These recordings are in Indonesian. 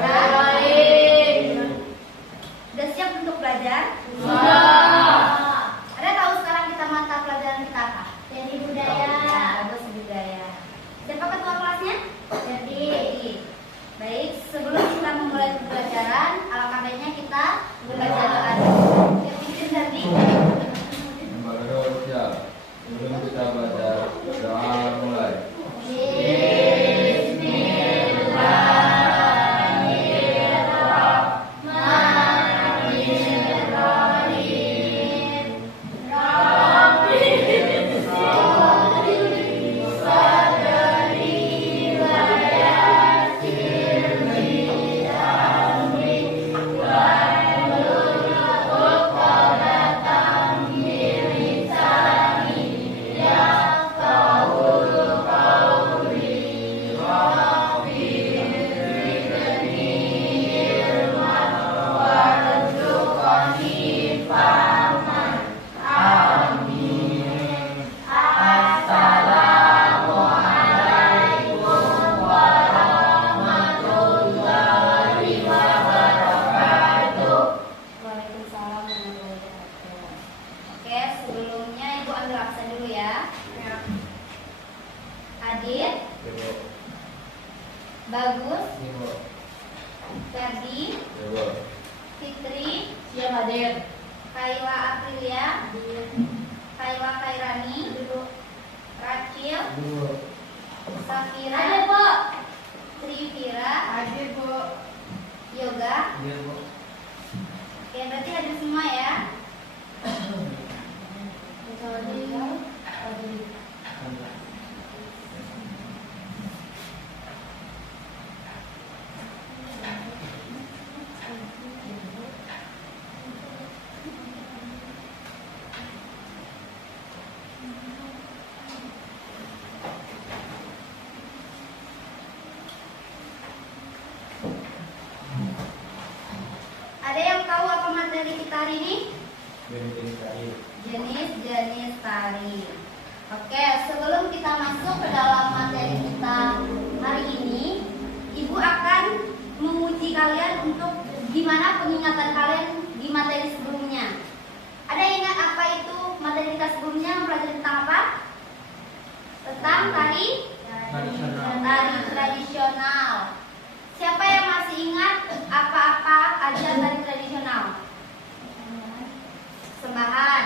Baik. Udah siap untuk belajar? Sudah. Ada tahu sekarang kita mata pelajaran kita apa? Jadi budaya. Bagus, budaya. Siapa ketua kelasnya? Jadi. Baik, sebelum kita memulai pembelajaran, alangkah baiknya kita membaca doa dulu. Pikir tadi. Baru siap. Sebelum kita baca doa mulai. Waalaikumsalam warahmatullahi wabarakatuh. Oke, sebelumnya Ibu ambil absen dulu ya. Adit, Ibu. Bagus, Ibu. Ferdi, Ibu. Fitri, Siap hadir. Kayla Aprilia, Kayla Kairani, Rachel, Ibu. Safira, Hadir, Bu. Trivira, Hadir, Bu. Yoga. Ibu. Oke, berarti hadir semua ya. Ada yang tahu apa materi kita hari ini? Jenis-jenis tari. Oke, sebelum kita masuk ke dalam materi kita hari ini, Ibu akan menguji kalian untuk gimana pengingatan kalian di materi sebelumnya. Ada yang ingat apa itu materi kita sebelumnya mempelajari tentang apa? Tentang tari tradisional. Siapa yang masih ingat apa-apa aja tari tradisional? Sembahan.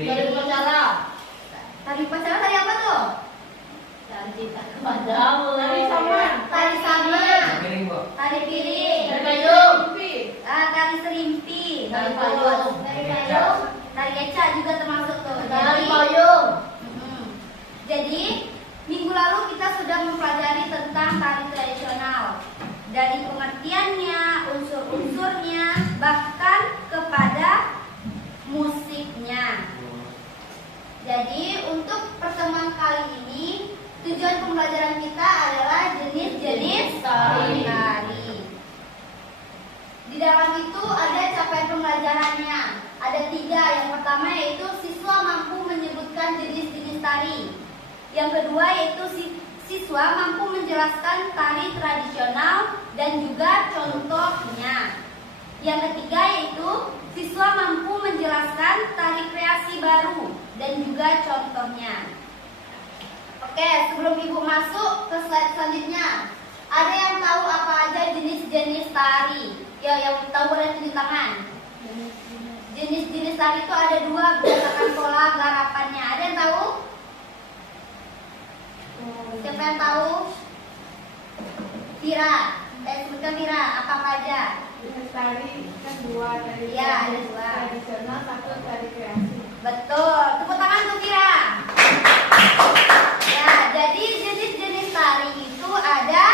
Dari upacara. Tari upacara tari apa tuh? Dari kita kepadamu. Tari sama. Tari sama. Tari piring. Dari payung. Tari serimpi. Tari payung. Tari payung. Tari eca juga termasuk tuh. Dari payung. Jadi minggu lalu kita sudah mempelajari tentang tari tradisional, dari pengertiannya, unsur-unsurnya, bahkan kepada musiknya. Jadi untuk pertemuan kali ini tujuan pembelajaran kita adalah jenis-jenis tari. Di dalam itu ada capaian pembelajarannya. Ada 3. Yang pertama yaitu siswa mampu menyebutkan jenis-jenis tari. Yang kedua yaitu siswa mampu menjelaskan tari tradisional dan juga contohnya. Yang ketiga yaitu siswa mampu menjelaskan tari kreasi baru dan juga contohnya. Oke, sebelum Ibu masuk ke slide selanjutnya, ada yang tahu apa aja jenis-jenis tari? Ya, yang tahu boleh tunjuk tangan. Jenis-jenis tari itu ada 2 berdasarkan pola garapannya. Ada yang tahu? Siapa yang tahu? Vira, sebutkan Vira, apa aja? Jenis tari kan 2, tari Iya, ada 2. tradisional, 1 tari kreasi. Betul, tepuk tangan untuk Vira. Ya, jadi jenis-jenis tari itu ada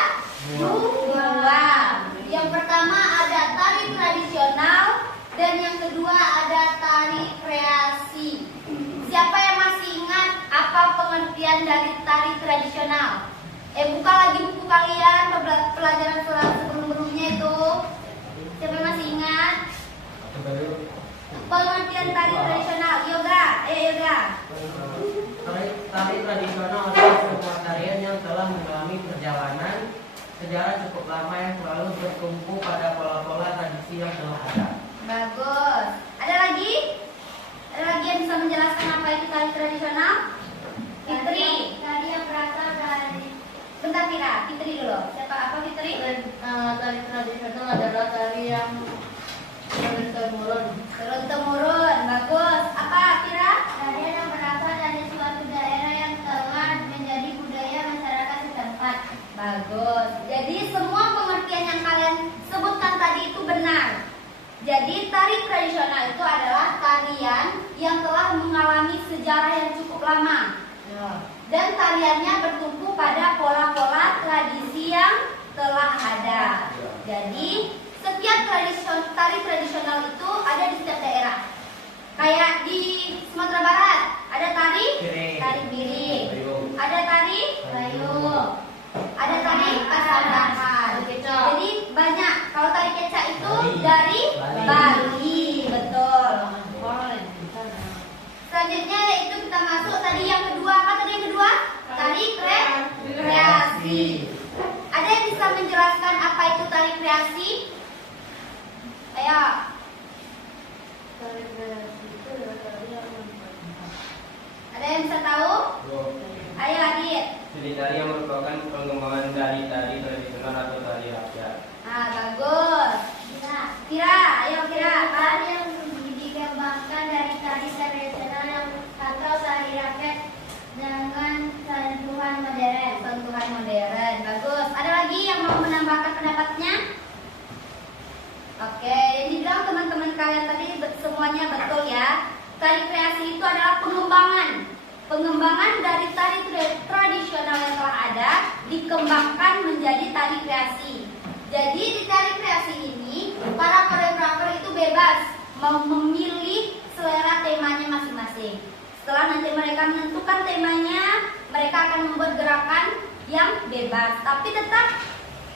2. Yang pertama ada tari tradisional dan yang kedua ada tari kreasi. Siapa yang masih ingat apa pengertian dari tari tradisional? Buka lagi buku kalian pelajaran sebelum-sebelumnya itu. Siapa yang masih ingat? Pengertian tari tradisional. Yoga. Tari tradisional adalah sebuah tarian yang telah mengalami perjalanan sejarah cukup lama yang selalu bertumpu pada pola-pola tradisi yang telah ada. Bagus. Ada lagi? Ada lagi yang bisa menjelaskan apa itu tari tradisional? Fitri. Tari yang berasal dari Bentar Fira, Fitri dulu. Siapa apa Fitri? tari tradisional adalah tari yang turun-temurun. Turun temurun. Bagus. Apa Fira? Tarian yang berasal dari suatu daerah yang telah menjadi budaya masyarakat setempat. Bagus. Jadi semua pengertian yang kalian sebutkan tadi itu benar. Jadi tari tradisional itu adalah tarian yang telah mengalami sejarah yang cukup lama. Dan tariannya bertumpu pada pola-pola tradisi yang telah ada. Jadi setiap tari tradisional itu ada di setiap daerah. Kayak di Sumatera Barat ada tari piring, ada tari layung, ada tari pasangan. Jadi banyak. Kalau tari kecak itu dari Bali, betul. Selanjutnya yaitu kita masuk tadi yang kedua. Apa tadi yang kedua? Tari kreasi. Ada yang bisa menjelaskan apa itu tari kreasi? Ayo. Tari kreasi itu adalah tari yang Ada yang bisa tahu? Ayo Adit. Jadi tari yang merupakan pengembangan dari tari tradisional atau tari rakyat. Ah, bagus. Kira, ayo Kira. tari yang dikembangkan dari tari tradisional yang atau tari rakyat dengan sentuhan modern. Sentuhan modern. Bagus. Ada lagi yang mau menambahkan pendapatnya? Oke, yang dibilang teman-teman kalian tadi semuanya betul ya. Tari kreasi itu adalah pengembangan dari tari tradisional yang telah ada dikembangkan menjadi tari kreasi. Jadi di tari kreasi ini para koreografer itu bebas mau memilih selera temanya masing-masing. Setelah nanti mereka menentukan temanya, mereka akan membuat gerakan yang bebas. Tapi tetap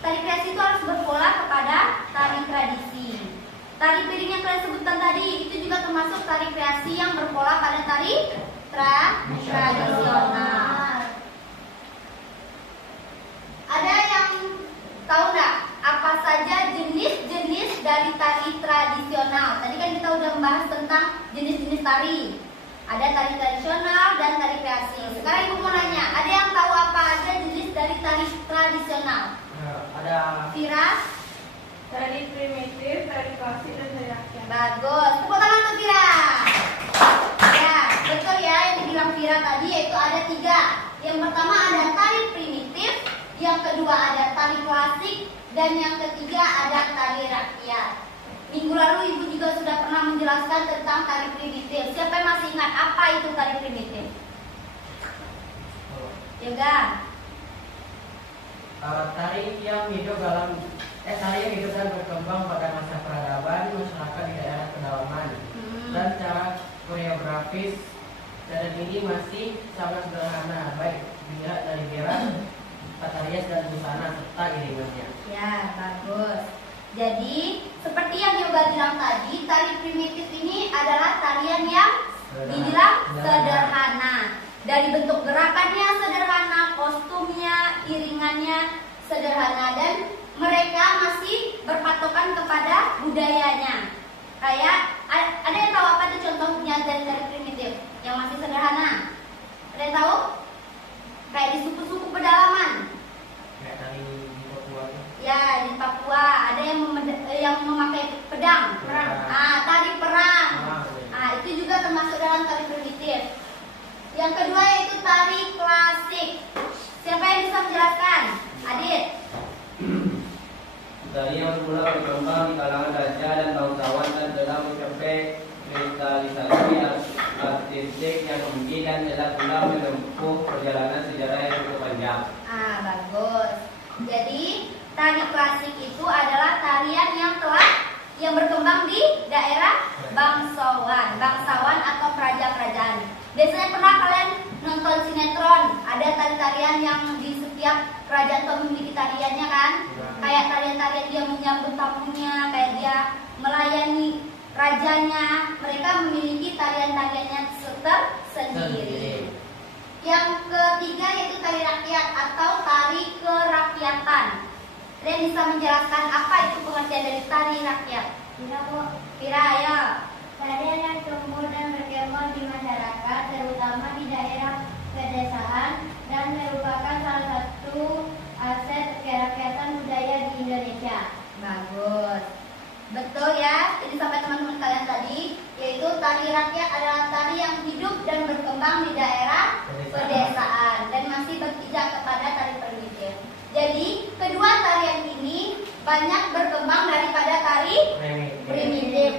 tari kreasi itu harus berpola kepada tari tradisi. Tari piring yang kalian sebutkan tadi itu juga termasuk tari kreasi yang berpola pada tari tradisional. Ada yang tahu nggak apa saja jenis-jenis dari tari tradisional? Tadi kan kita udah membahas tentang jenis-jenis tari. Ada tari tradisional dan tari kreasi. Sekarang ibu mau nanya, ada yang tahu apa aja jenis dari tari tradisional? Ada Fira? Tari primitif, tari klasik, dan tari rakyat. Bagus. Tepuk tangan untuk Fira. Ya, betul ya yang dibilang Fira tadi, yaitu ada 3. Yang pertama ada tari primitif, yang kedua ada tari klasik, dan yang ketiga ada tari rakyat. Minggu lalu ibu juga sudah pernah menjelaskan tentang tari primitif. Siapa yang masih ingat apa itu tari primitif? Yoga. tari yang hidup dan berkembang pada masa peradaban masyarakat di daerah pedalaman dan cara koreografis dan ini masih sangat sederhana, baik dilihat dari gerak, tata rias dan busana serta iringannya. Ya, bagus. Jadi, seperti yang Yoga bilang tadi, tari primitif ini adalah tarian yang dibilang sederhana. Dari bentuk gerakannya sederhana, kostumnya, iringannya sederhana, dan mereka masih berpatokan kepada budayanya. Kayak, ada yang tahu apa itu contohnya dari tari primitif yang masih sederhana? Ada yang tahu? Kayak di suku-suku pedalaman. Kayak tari di Papua tuh. Ya, di Papua ada yang memakai pedang. Tari perang. Itu juga termasuk dalam tari primitif. Yang kedua yaitu tari klasik. Siapa yang bisa menjelaskan? Adit. Tari yang semula berkembang di kalangan raja dan bangsawan dan telah mencapai kristalisasi artistik yang tinggi dan telah pula menempuh perjalanan sejarah yang cukup panjang. Bagus. Jadi tari klasik itu adalah tarian yang berkembang di daerah bangsawan atau kerajaan-kerajaan. Biasanya pernah kalian nonton sinetron, ada tari-tarian yang di setiap kerajaan itu memiliki tariannya kan? Kayak tarian-tarian dia menyambut tamunya, kayak dia melayani rajanya. Mereka memiliki tarian-tariannya sendiri. Yang ketiga yaitu tari rakyat atau tari kerakyatan. Ada yang bisa menjelaskan apa itu pengertian dari tari rakyat? Tidak, Bu. Kira ya. Tarian yang tumbuh dan berkembang di masyarakat, terutama di daerah pedesaan, dan merupakan salah satu aset kerakyatan budaya di Indonesia. Bagus. Betul ya, jadi sampai teman-teman kalian tadi, yaitu tari rakyat adalah tari yang hidup dan berkembang di daerah pedesaan dan masih berpijak kepada tari primitif. Jadi, kedua tarian ini banyak berkembang daripada tari primitif.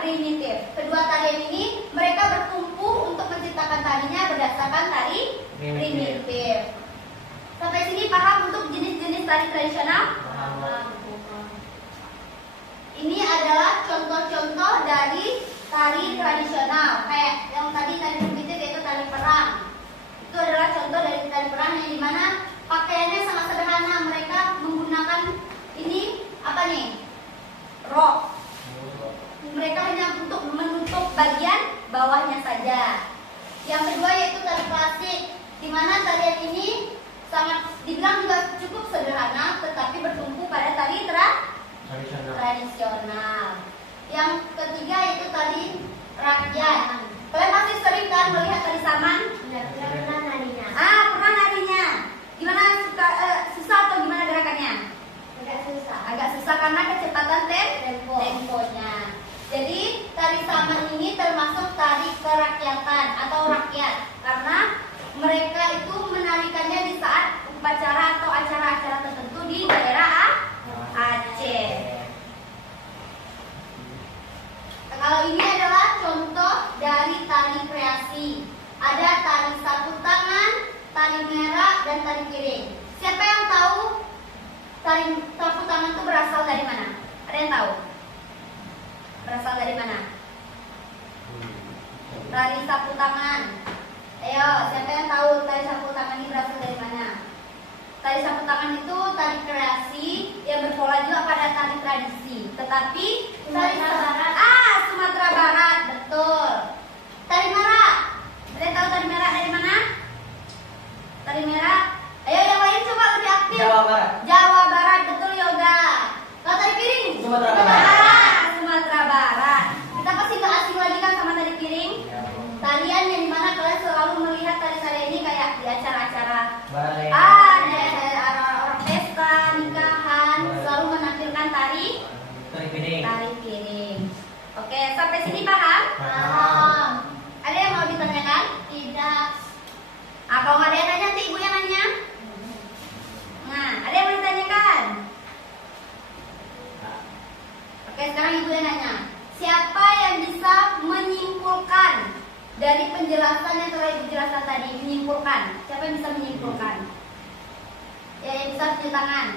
Primitif. Kedua tarian ini mereka bertumpu untuk menciptakan tarinya berdasarkan tari primitif. Sampai sini paham untuk jenis-jenis tari tradisional? Ini adalah contoh-contoh dari tari tradisional. Kayak yang tadi tari primitif yaitu tari perang. Itu adalah contoh dari tari perang yang dimana pakaiannya sangat sederhana. Mereka menggunakan ini apa nih? Rok. Mereka hanya untuk menutup bagian bawahnya saja. Yang kedua yaitu tari klasik, di mana tarian ini sangat dibilang juga cukup sederhana, tetapi bertumpu pada tari tradisional. Yang ketiga yaitu tari rakyat. Kalian pasti sering kan melihat tari saman? Pernah narinya. Pernah narinya. Gimana susah atau gimana gerakannya? Agak susah karena kecepatan temponya. Jadi tari saman ini termasuk tari kerakyatan atau rakyat karena mereka itu menarikannya di saat upacara atau acara-acara tertentu di daerah Aceh. Kalau ini adalah contoh dari tari kreasi. Ada tari sapu tangan, tari merah, dan tari piring. Siapa yang tahu tari sapu tangan itu berasal dari mana? Ada yang tahu? Berasal dari mana? Tari sapu tangan. Ayo, siapa yang tahu tari sapu tangan ini berasal dari mana? Tari sapu tangan itu tari kreasi yang berpola juga pada tari tradisi. Tetapi tari Sumatera Barat, betul. Tari merah. Ada yang tahu tari merah dari mana? Tari merah. Ayo yang lain coba lebih aktif. Jawa Barat, betul Yoga. Kalau tari piring? Sumatera Barat. Sumatera Barat. Kita pasti gak asing lagi kan sama tari piring? Tarian yang dimana kalian selalu melihat tari-tarian ini kayak di acara-acara orang pesta, nikahan, selalu menampilkan tari piring. Oke, sampai sini paham? Paham. Ada yang mau ditanyakan? Tidak. Kalau nggak ada yang nanya, nanti ibu yang nanya. Nah, ada yang mau ditanyakan? Oke, sekarang ibu yang nanya. Siapa yang bisa menyimpulkan dari penjelasan yang telah ibu jelaskan tadi? Menyimpulkan. Siapa yang bisa menyimpulkan? Ya, yang bisa cuci tangan.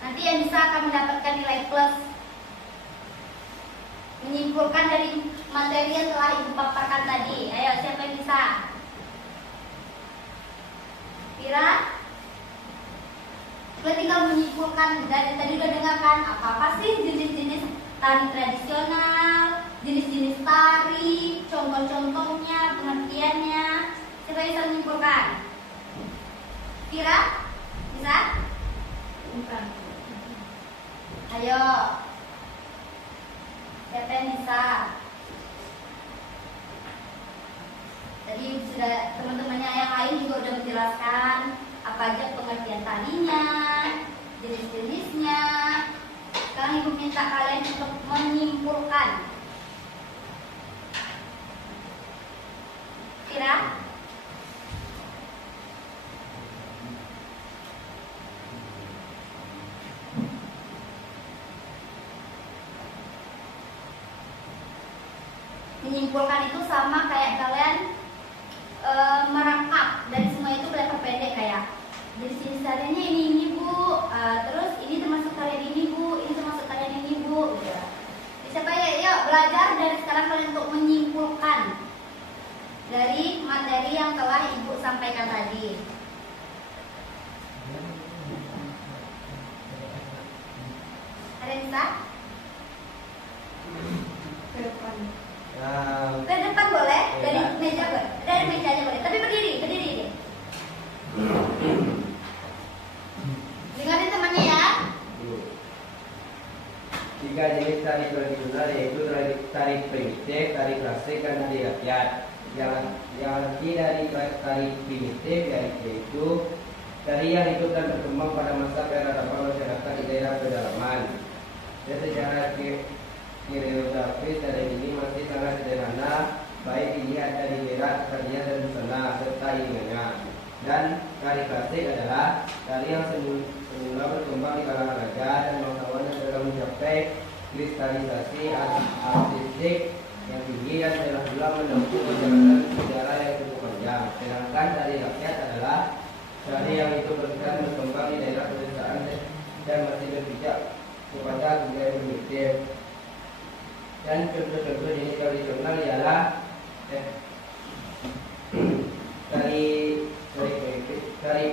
Nanti yang bisa akan mendapatkan nilai plus. Menyimpulkan dari materi yang telah ibu paparkan tadi. Ayo, siapa yang bisa? Kira? Kita tinggal menyimpulkan. Dari tadi udah dengar kan apa sih jenis-jenis tari tradisional, jenis-jenis tari, contoh-contohnya, pengertiannya. Siapa yang bisa menyimpulkan? Kira? Bisa? Bukan. Ayo. Siapa yang bisa? Tadi sudah teman-temannya yang lain juga udah menjelaskan apa aja pengertian tarinya, jenis-jenisnya. Sekarang ibu minta kalian untuk menyimpulkan. Kira? Menyimpulkan itu sama kayak kalian merangkap dari semua itu kalian perpendek kayak jenis-jenis tariannya ini bu, terus ini termasuk tarian ini bu, ini termasuk tarian ini bu, gitu. Siapa ya? Yuk belajar dari sekarang kalian untuk menyimpulkan dari materi yang telah ibu sampaikan tadi. Ada yang bisa? Ke depan boleh, dari meja boleh, dari mejanya boleh, tapi berdiri deh. Dengarin temannya ya. tiga jenis tari tradisional yaitu tari primitif, tari klasik, dan tari rakyat. Yang arti dari tari primitif yaitu tari yang hidup dan berkembang pada masa peradaban masyarakat di daerah pedalaman. Dan secara koreografis tari ini masih sangat sederhana, baik dilihat dari gerak, tarian dan busana serta iringannya. Dan tari klasik adalah tari yang semula berkembang di kalangan raja dan bangsawan yang telah mencapai kristalisasi artistik yang tinggi dan telah pula menempuh perjalanan sejarah yang cukup panjang. Sedangkan tari rakyat adalah tari yang itu berkembang di daerah pedesaan dan masih berpijak kepada budaya primitif. Dan contoh-contoh jenis tradisional ialah tari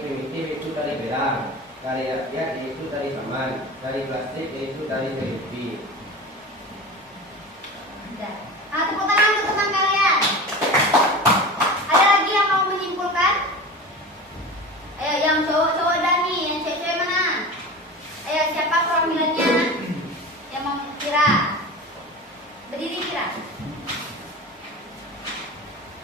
primitif itu tari berang, tari rakyat yaitu tari saman, tari plastik yaitu tari selfie. Tepuk tangan untuk teman kalian. Ada lagi yang mau menyimpulkan? Ayo, yang cowok-cowok ada nih, yang cewek-cewek mana? Ayo, siapa perwakilannya? Yang mau kira? Berdiri kira.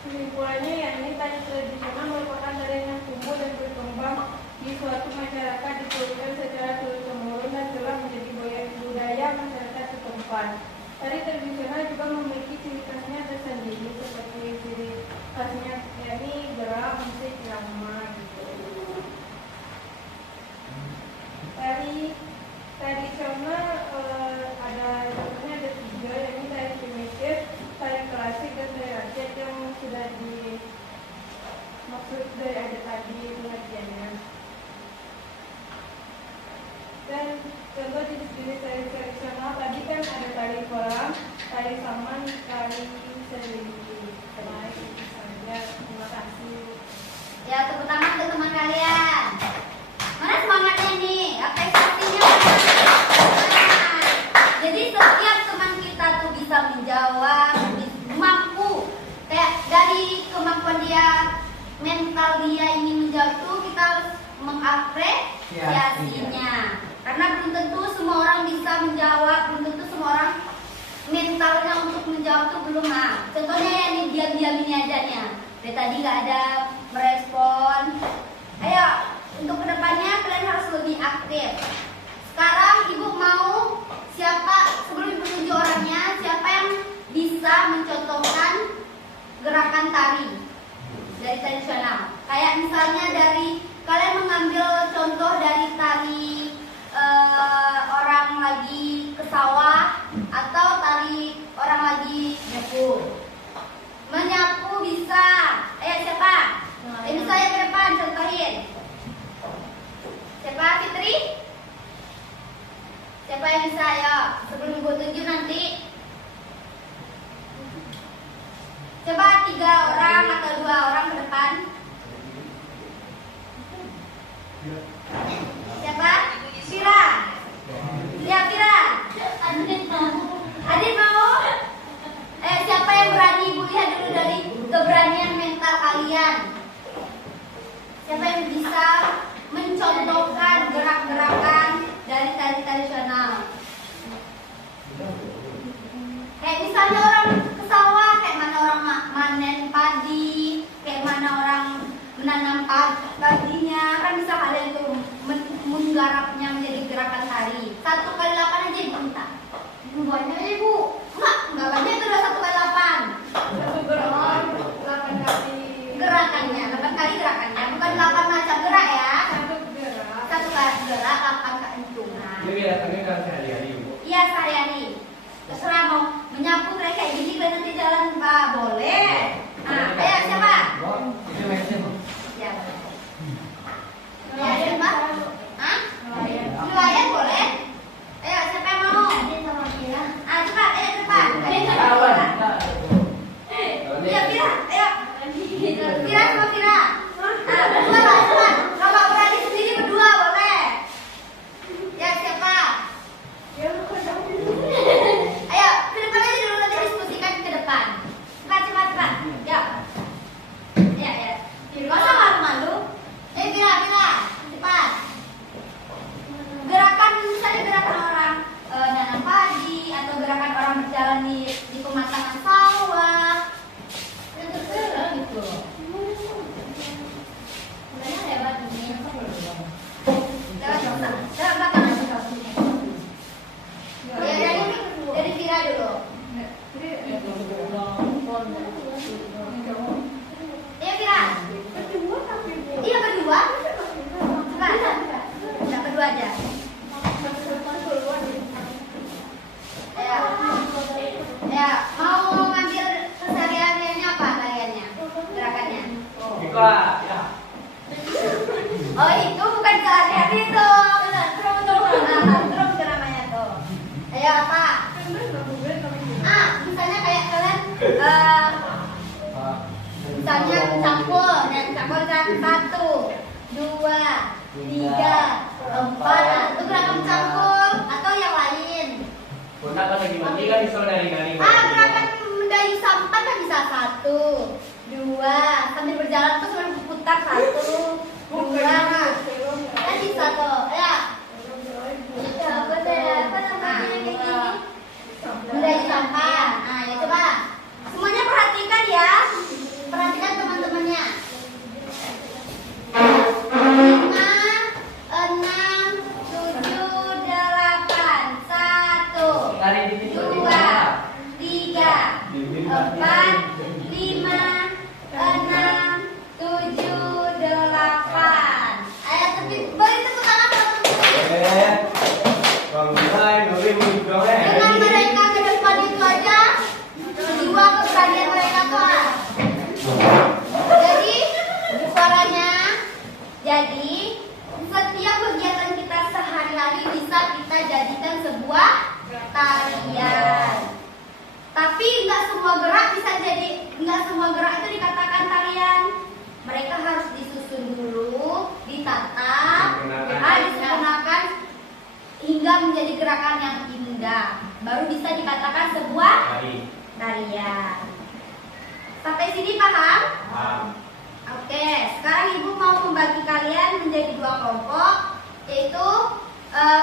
Kesimpulannya yakni tari tradisional merupakan tari yang tumbuh dan berkembang di suatu masyarakat, diteruskan secara turun-temurun dan telah menjadi budaya masyarakat setempat. Tari tradisional juga memiliki ciri khasnya tersendiri seperti ciri khasnya yakni gerak, musik, irama gitu. Tari tradisional contohnya ada 3, yakni tari primitif, tari klasik, dan tari rakyat yang sudah dimaksud dari ada tadi pengertiannya. Dan contoh jenis-jenis tari tradisional tadi kan ada tari perang, tari saman, tari selipis. Baik, itu saja. Terima kasih. Ya, tepuk tangan untuk teman kalian. Mana semangatnya nih? Apresiasinya mana? Nah, jadi setiap teman kita tuh bisa menjawab, mampu. Kayak dari kemampuan dia, mental dia ingin menjawab tuh kita harus mengapresiasinya. Karena belum tentu semua orang bisa menjawab, belum tentu semua orang mentalnya untuk menjawab tuh belum. Contohnya ya nih, diam-diam ini aja nih. Dari tadi nggak ada merespon. Ayo, untuk kedepannya kalian harus lebih aktif. Sekarang ibu mau siapa, sebelum ibu tunjuk orangnya, siapa yang bisa mencontohkan gerakan tari dari tradisional. Kayak misalnya dari kalian mengambil contoh dari tari orang lagi ke sawah atau tari orang lagi nyapu. Menyapu bisa. Ayo siapa? Ini saya ke depan contohin. Siapa? Fitri? Siapa yang bisa? Ayo sebelum gue tunjuk nanti. Coba 3 orang atau 2 orang ke depan. Siapa? Fira. Ya Fira. Adit mau? Siapa yang berani? Ibu lihat dulu dari keberanian mental kalian. Siapa yang bisa mencontohkan gerak-gerakan dari tari tradisional? Kayak misalnya orang ke sawah, kayak mana orang manen padi, kayak mana orang menanam padinya, kan bisa kalian tuh menggarapnya menjadi gerakan tari. 1 kali 8 aja ibu minta. Banyak ya ibu? Enggak banyak, itu udah 1 kali 8. 1 gerakan 8 kali Gerakannya, 8 kali gerakannya, bukan 8 macam gerak ya. 1 gerak. 1 kali gerak, 8 kali hitungan. Ini biasanya kan sehari-hari, Bu. Iya sehari-hari. Terserah mau menyapu kayak gini, kalian nanti jalan Pak, boleh. Nah, ayo siapa? Itu mesin. Ya. Nelayan Pak? Hah? Nelayan boleh? Ayo siapa yang mau? Cepat, ayo cepat. Iya Fira, ayo. Fira sama Fira. Berdua lah, cepat. Kalau nggak berani sendiri berdua boleh. Ya siapa? Ayo ke depan aja dulu, nanti diskusikan ke depan. Cepat. 3, 4. Itu gerakan campur atau yang lain. Bunda kalau lagi mandi kan disuruh dari gani. Gerakan mendayu sampan kan bisa 1, 2. Sambil berjalan terus sambil berputar 1, 2. Kan bisa tuh. Ya. Apa namanya kayak gini? Mendayu sampan. Nah, ya coba. Semuanya perhatikan ya. Perhatikan teman-temannya. 5, 6, 7, 8. 1, Tari di situ. 2, 3, 4, 5, 6, 7, 8. Ayo beri tepuk tangan teman-teman. Bangkai Nuri mudong Dengan mereka ke depan itu aja, jiwa keberanian mereka tuh. Jadi suaranya, jadi setiap kegiatan kita sehari-hari bisa kita jadikan sebuah tarian. Tapi nggak semua gerak bisa jadi, nggak semua gerak itu dikatakan tarian. Mereka harus disusun dulu, ditata, disempurnakan hingga menjadi gerakan yang indah. Baru bisa dikatakan sebuah tarian. Sampai sini paham? Oke, sekarang ibu mau membagi kalian menjadi 2 kelompok, yaitu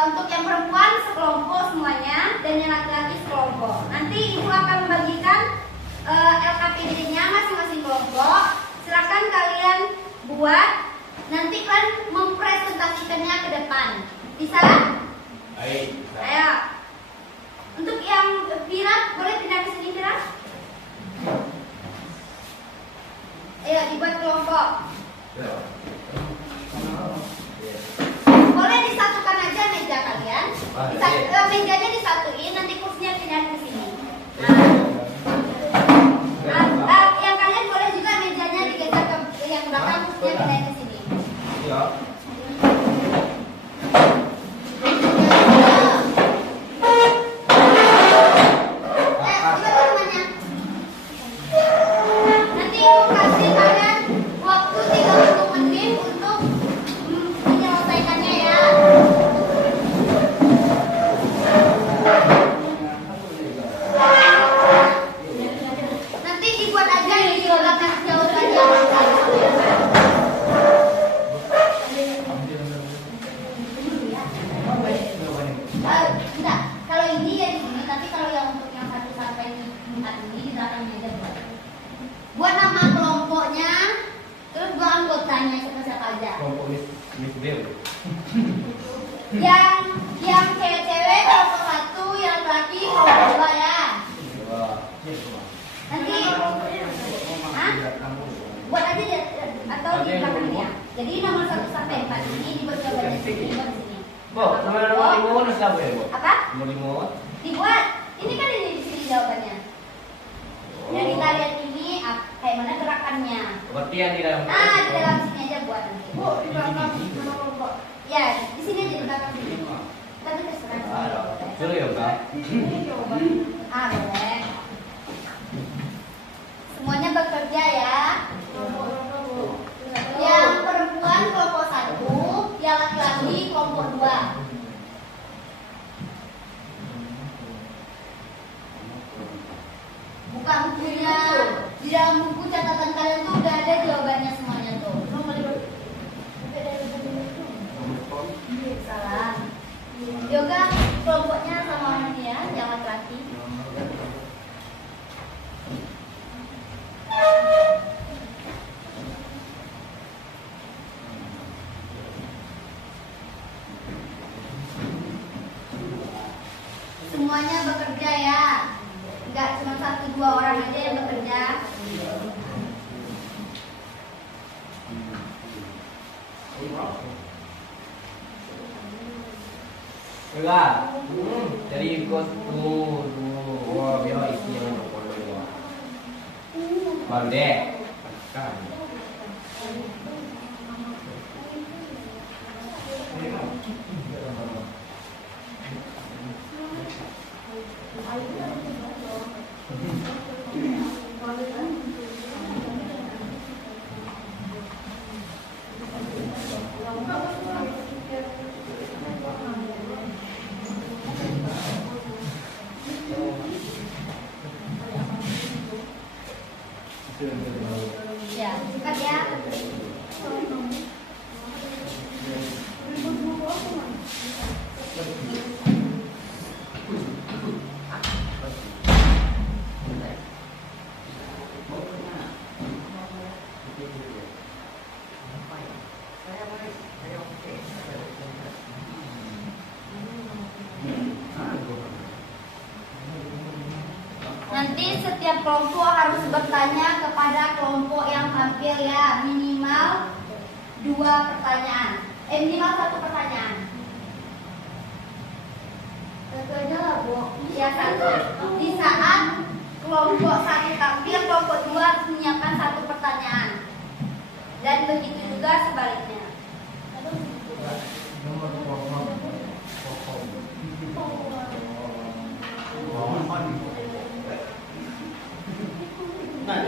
untuk yang perempuan sekelompok semuanya dan yang laki-laki sekelompok. Nanti ibu akan membagikan LKPD-nya masing-masing kelompok. Silakan kalian buat, nanti kalian mempresentasikannya ke depan. Bisa? Baik. Ayo. Untuk yang Vira, boleh pindah ke sini Vira? Ayo dibuat kelompok. Boleh disatukan aja meja kalian. Mejanya disatuin, nanti kursinya pindah ke sini. Yang kalian boleh juga mejanya digeser ke yang belakang, kursinya pindah ke sini. Iya. Nanti ibu kasih kalian waktu 30 menit untuk menyelesaikannya ya. Nanti dibuat aja di belakang jauh saja. Enggak, kalau ini ya di sini, tapi kalau yang untuk yang 1 sampai 4 ini di belakang meja buat nama kelompoknya, terus buat anggotanya siapa aja. Kelompok Miss Bel. Yang cewek-cewek kelompok 1, yang laki kelompok 2 ya. Nanti, buat aja ya, atau di belakangnya. Jadi nomor 1 sampai 4 ini dibuat jawabannya di sini, buat di sini. Bu, nomor 5 harus apa ya, Bu? Apa? Nomor 5. Dibuat. Ini kan ini di sini jawabannya. Dari tarian ini kayak mana gerakannya? Berarti yang di dalam. Di dalam sini aja buat nanti. Bu, di belakang kelompok. Ya, di sini aja di belakang sini. Tapi terserah. Suruh ya, Kak. Ini jawaban. Boleh. Semuanya bekerja ya. Kelompok, Bu. Yang perempuan kelompok 1, yang laki-laki kelompok 2. Buka bukunya. Di dalam buku catatan kalian tuh udah ada jawabannya semuanya tuh. Salah. Yoga kelompoknya sama orang ya, yang laki-laki. Semuanya bekerja ya. Enggak cuma 1-2 orang aja yang bekerja. Enggak. Jadi ikut tuh. Wah, biar isi yang baru deh. Kan. Nanti setiap kelompok harus bertanya kepada kelompok yang tampil ya, minimal 2 pertanyaan. Minimal 1 pertanyaan. Satu aja lah, Bu. Ya, 1. Di saat kelompok 1 tampil, kelompok 2 harus menyiapkan 1 pertanyaan. Dan begitu juga sebaliknya. Tak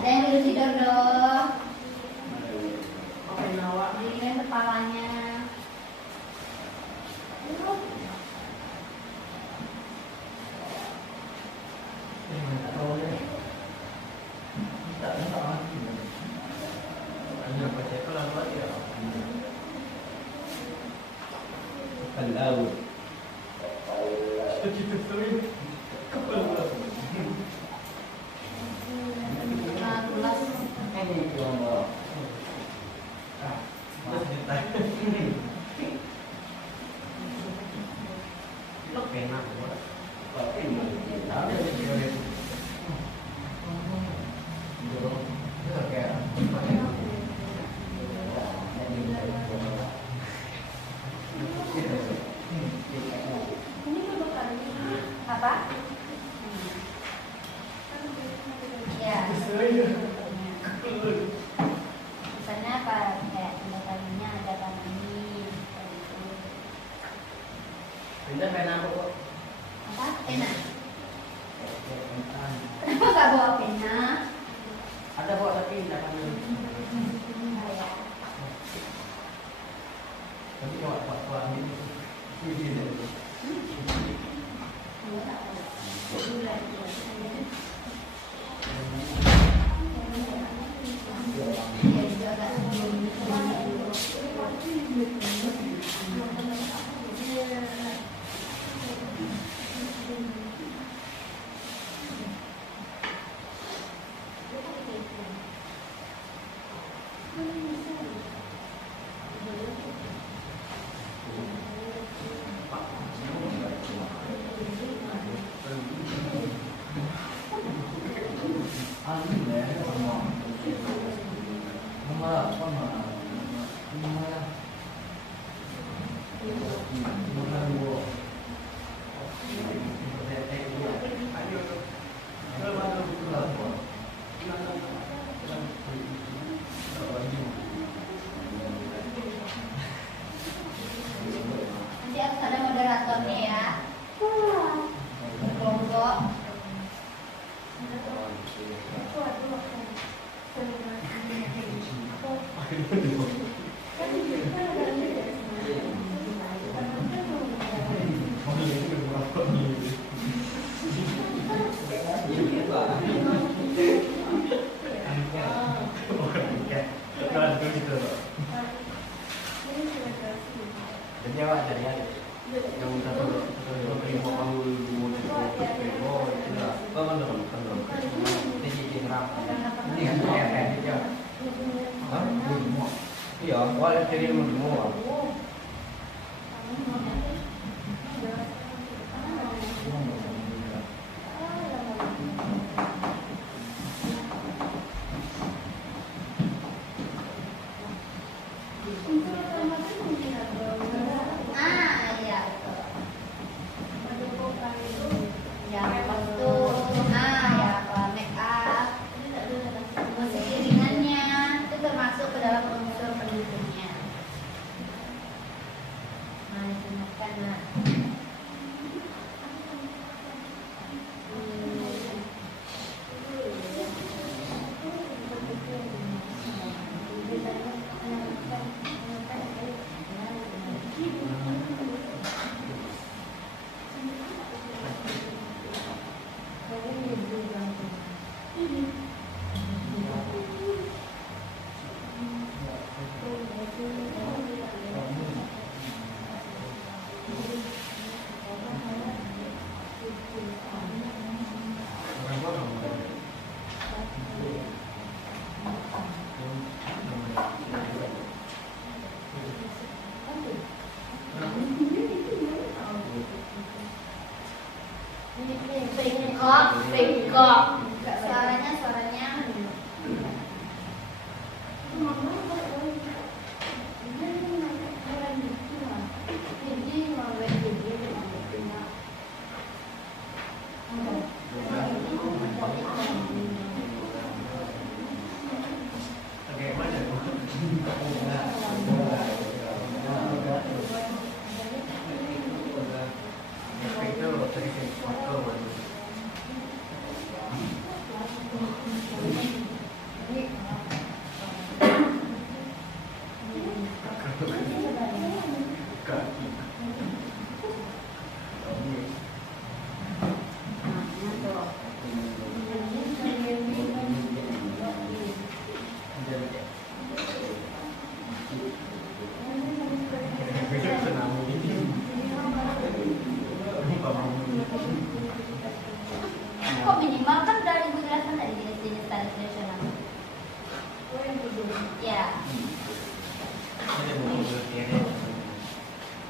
ada yang dulu tidur dong. Dirikan kepalanya. Kalau Apa? Ya. Misalnya apa? Kayak ada talinya, ada tangan ini, kayak gitu. Pindah pena aku kok. Apa? Pena. Kenapa gak bawa pena? Ada kok tapi tidak panggil. Tapi kalau pak ini. Nanti harus ada moderatornya ya. Kelompok. Jadi awak dari yang satu ribu kamu iya, awak jadi semua. Iya betul. Yang kostum, ya apa make up, musik iringannya itu termasuk ke dalam unsur pendukungnya. Bengkok. Suaranya. Kok minimal kan dari Ibu jelaskan tadi jenis-jenis tari tradisional. Ya.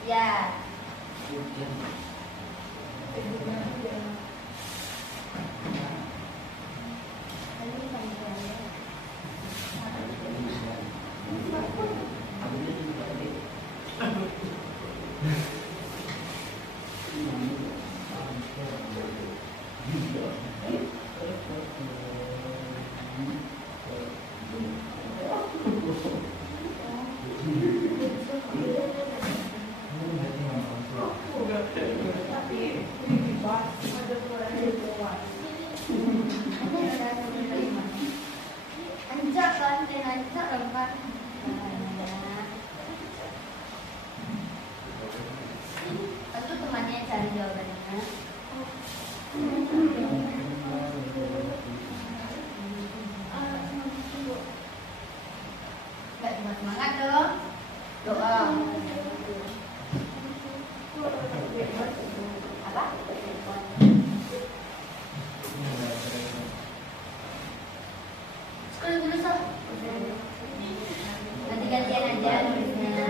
Ya. Anjak lempar. Tentu temannya cari jawabannya. Gak cuma semangat dong. Doa. Apa? Sekali dulu sob. Nanti gantian aja nulisnya.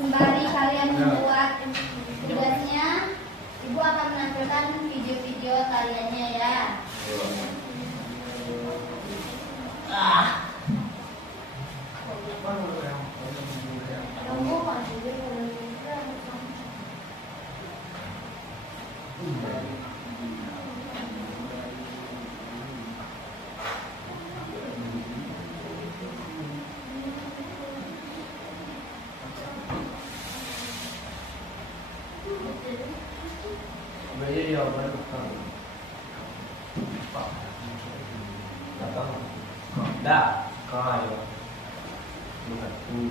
Sembari kalian membuat tugasnya, Ibu akan menampilkan video-video tariannya ya. Da. Kayo. Mengerti.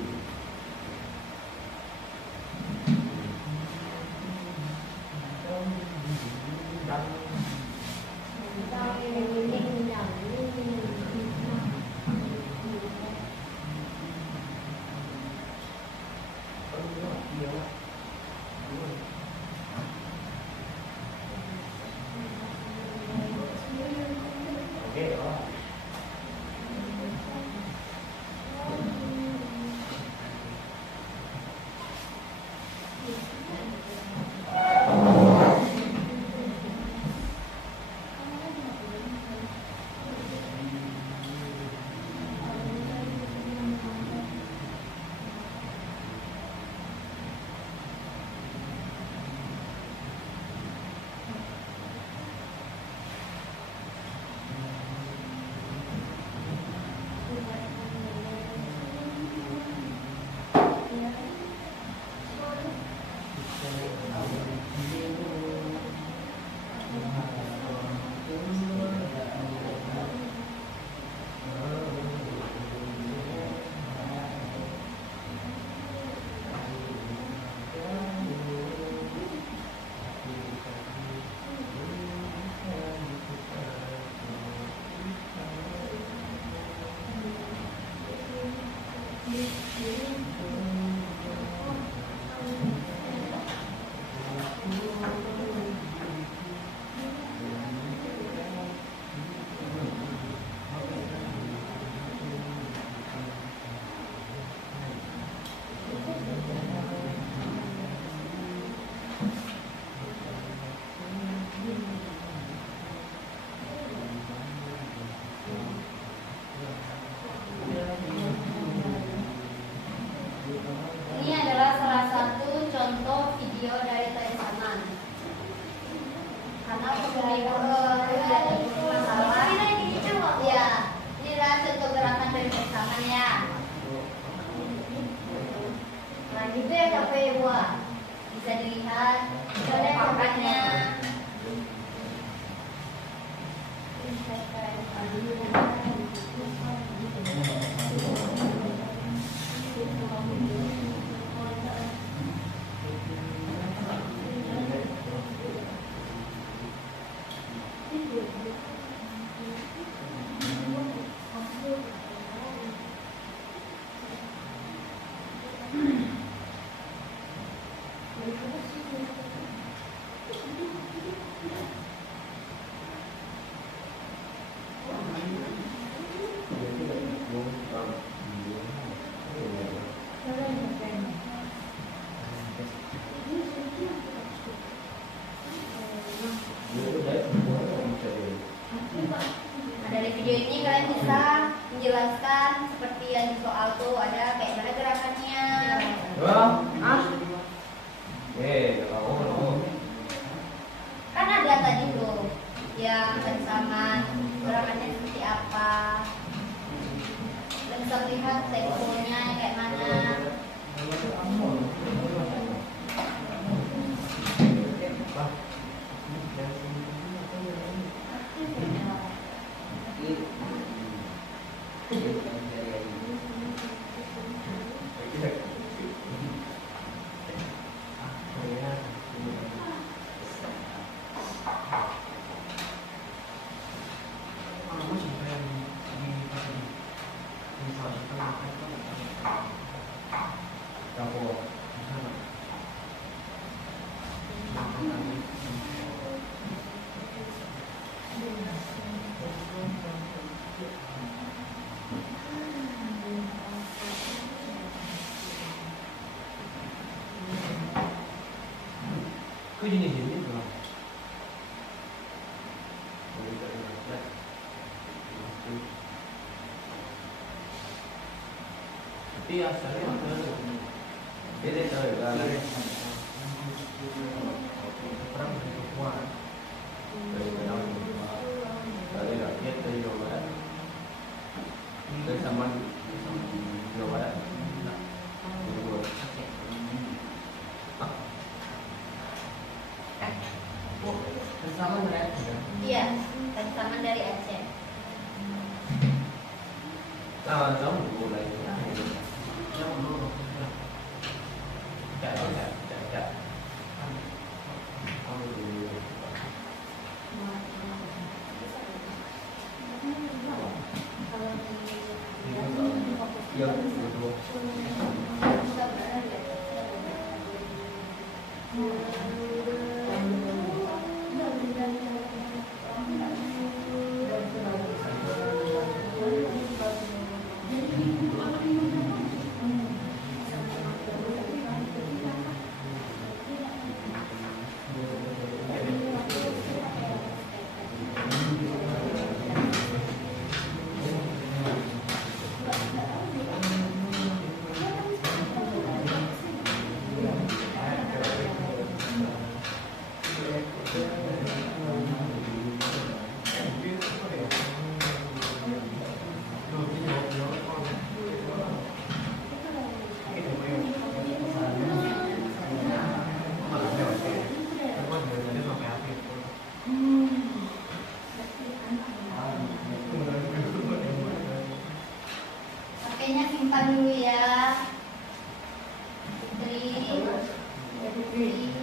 Ini adalah salah satu contoh video dari tadi zaman. Karena masalah, ya, ini adalah contoh gerakan dari tadi zaman ya. Nah, gitu ya KPI buat bisa dilihat gerakannya. Nah, dari video ini kalian bisa menjelaskan seperti yang di soal tuh ada kayak mana gerakannya. Kan ada tadi tuh yang ancaman gerakannya seperti apa. Dan bisa lihat temponya kayak mana. Kok gini-gini tuh? Tapi asalnya apa? Beda tahu kan? Perang begitu kuat. Dari perang dari rakyat dari Jawa Barat. Dari zaman Jawa Barat. Bersama mereka. Iya, tadi kebersamaan dari Aceh. Mulai. HP-nya simpan dulu ya. Putri.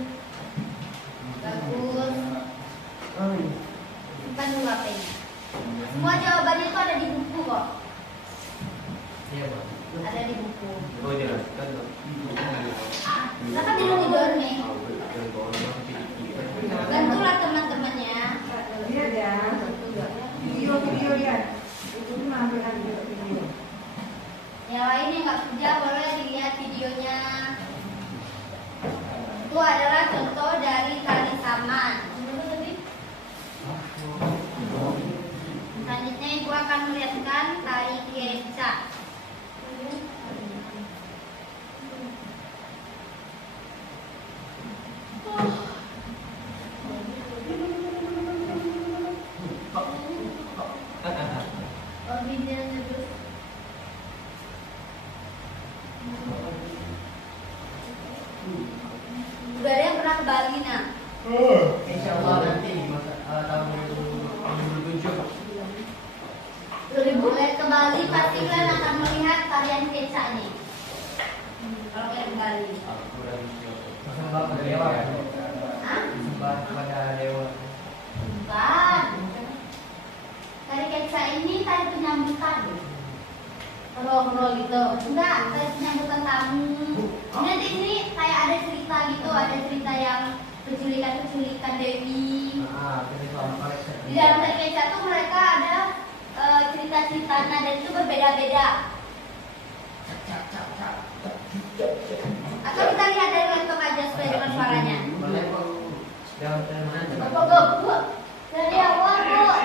Bagus. Simpan dulu HP-nya. Semua jawabannya itu ada di buku kok. Iya, Bang. Ada di buku. Oh jelaskan dong. Silakan tidur nih. Bantulah teman-temannya. Lihat ya, video lihat. Itu penampilan video. Yang lain yang nggak kerja boleh dilihat videonya. Itu adalah contoh dari tali saman. Selanjutnya ibu akan melihatkan tali kecak. Udah ada yang pernah ke Bali nah? Insya Allah nanti di masa tahun 2007. Boleh ke Bali pasti kalian akan melihat tarian kecak nih. Kalau kalian ke Bali. Sembah pada dewa. Hah? Sembah pada dewa. Bukan. Tari kecak ini tari penyambutan. Roll gitu. Enggak, tari penyambutan tamu. Nanti ini kayak ada cerita gitu, ada cerita yang penculikan Dewi. Jadi selama koleksi. Di dalam tari kecak tuh mereka ada cerita-ceritanya dan itu berbeda-beda. Atau kita lihat dari laptop aja supaya dengar suaranya. Boleh kok. Jawab dari mana? Bapak dari awal Bu.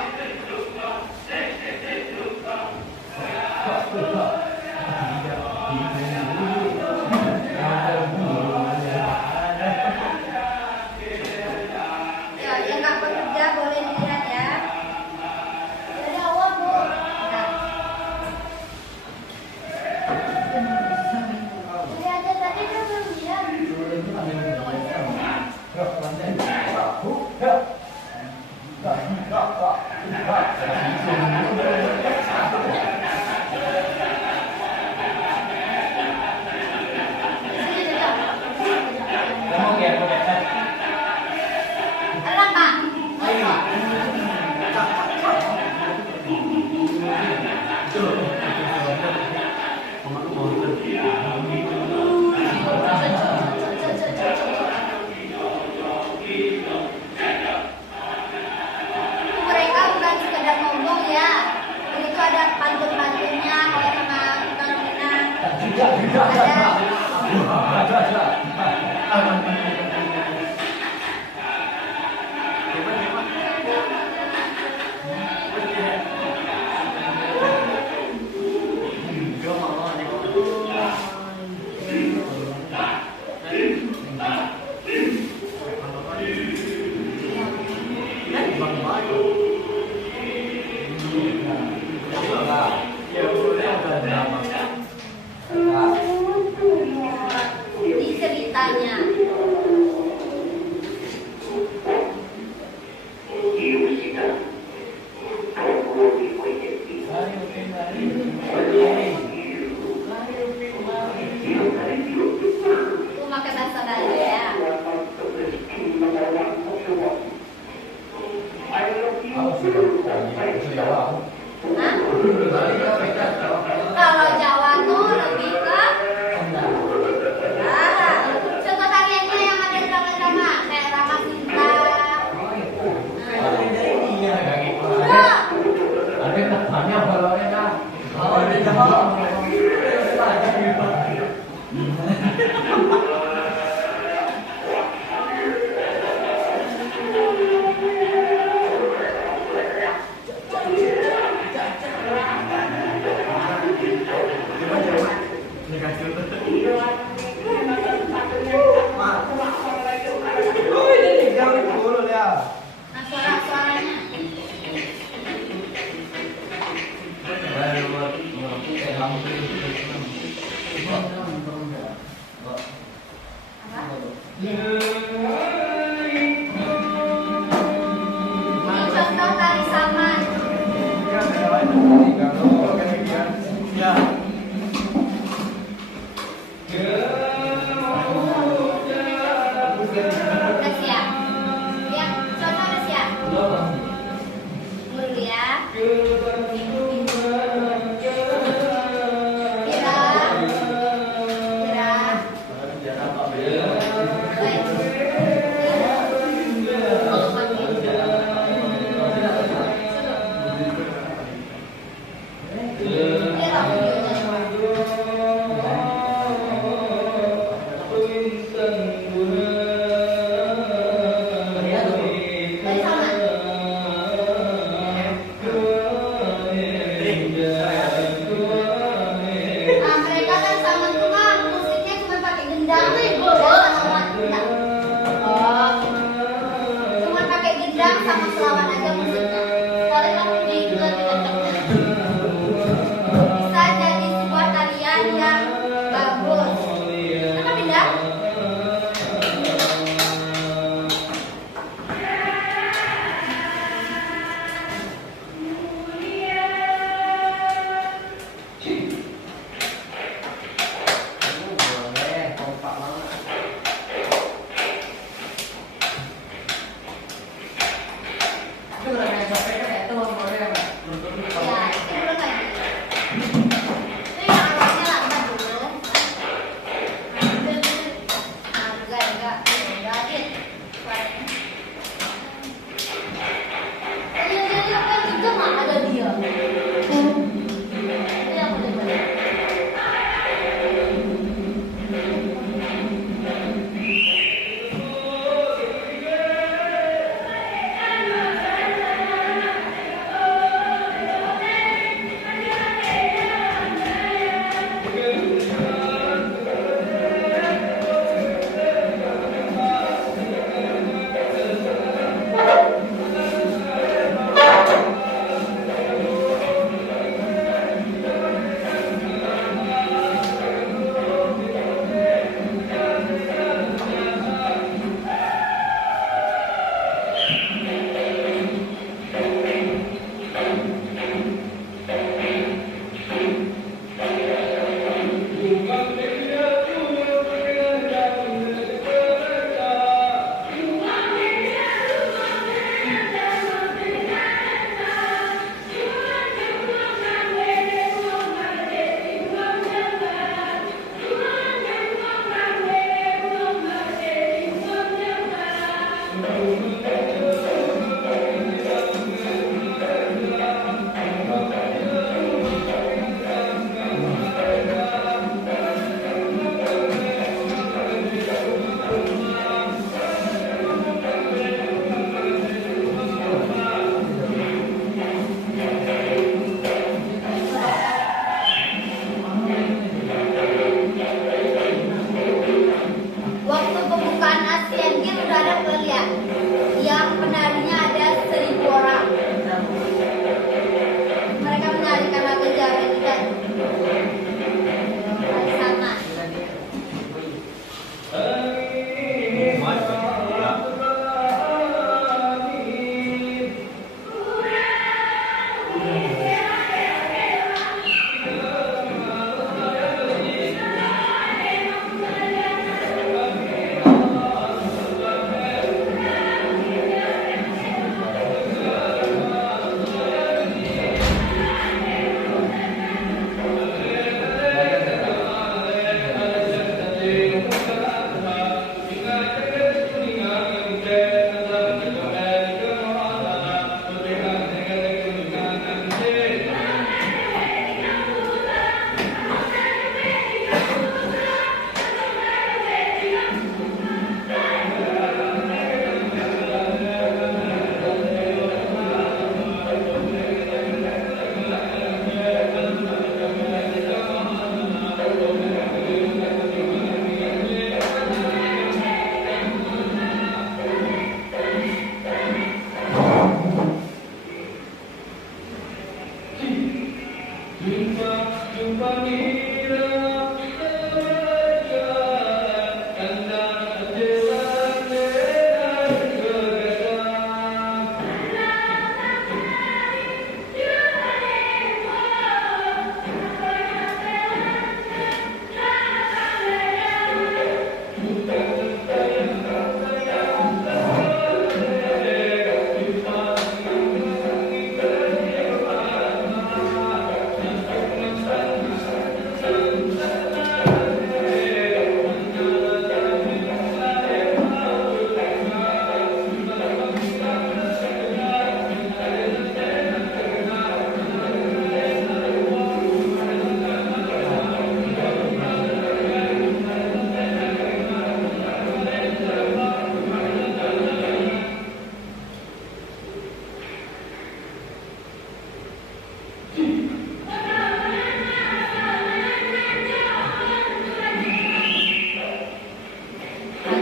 Ya, yang nggak bekerja boleh dilihat ya. Dari awal Bu. Nah. Lihat aja tadi kan belum lihat. Kamu kayak apa? Alam Pak. Mereka bukan sekedar ngomong ya. Itu Jawa aku. Hah? Bali itu beda tau. Kalau Jawa tuh lebih ke Enggak. contoh karyanya yang ada drama-drama kayak Rama Sinta. Oh itu. Beda ini ya. Kayak gitu. Enggak. Ada banyak balonnya kan. Oh, ada Jawa. Nah, suara-suaranya. Ini contoh tari saman. Udah siap? Ya, contoh udah siap? Dulu ya.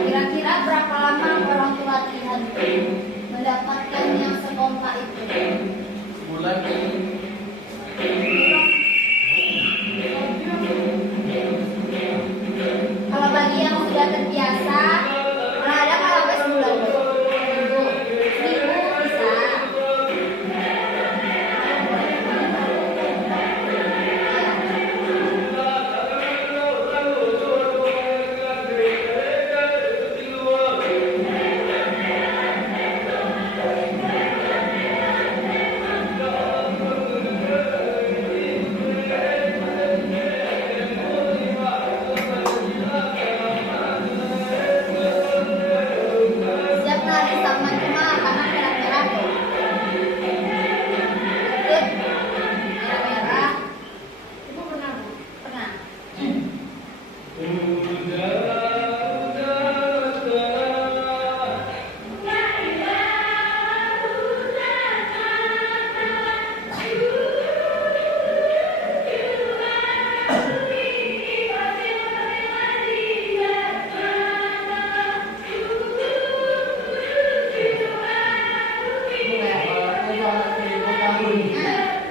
Kira-kira berapa lama orang tua latihan mendapatkan yang sekompak itu? Bulan Kalau bagi yang sudah terbiasa, ada kalau sampai sebulan seminggu bisa. Siap nari sama cuma karena merah-merah tuh. Ikut merah-merah. Ibu pernah Bu? Pernah.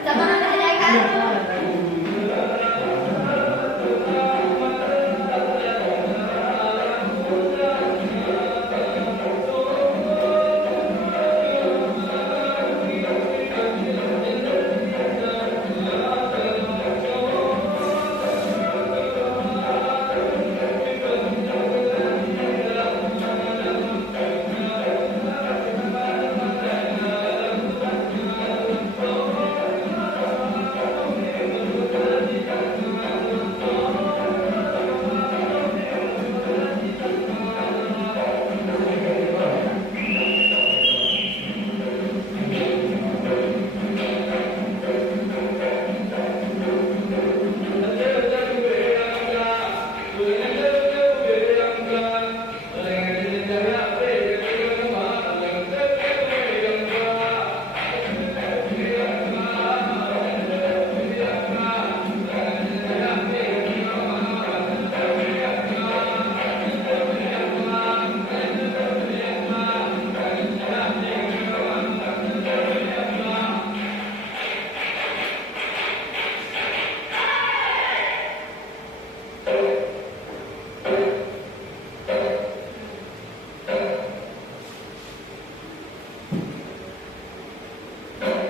Sama anak saya kan.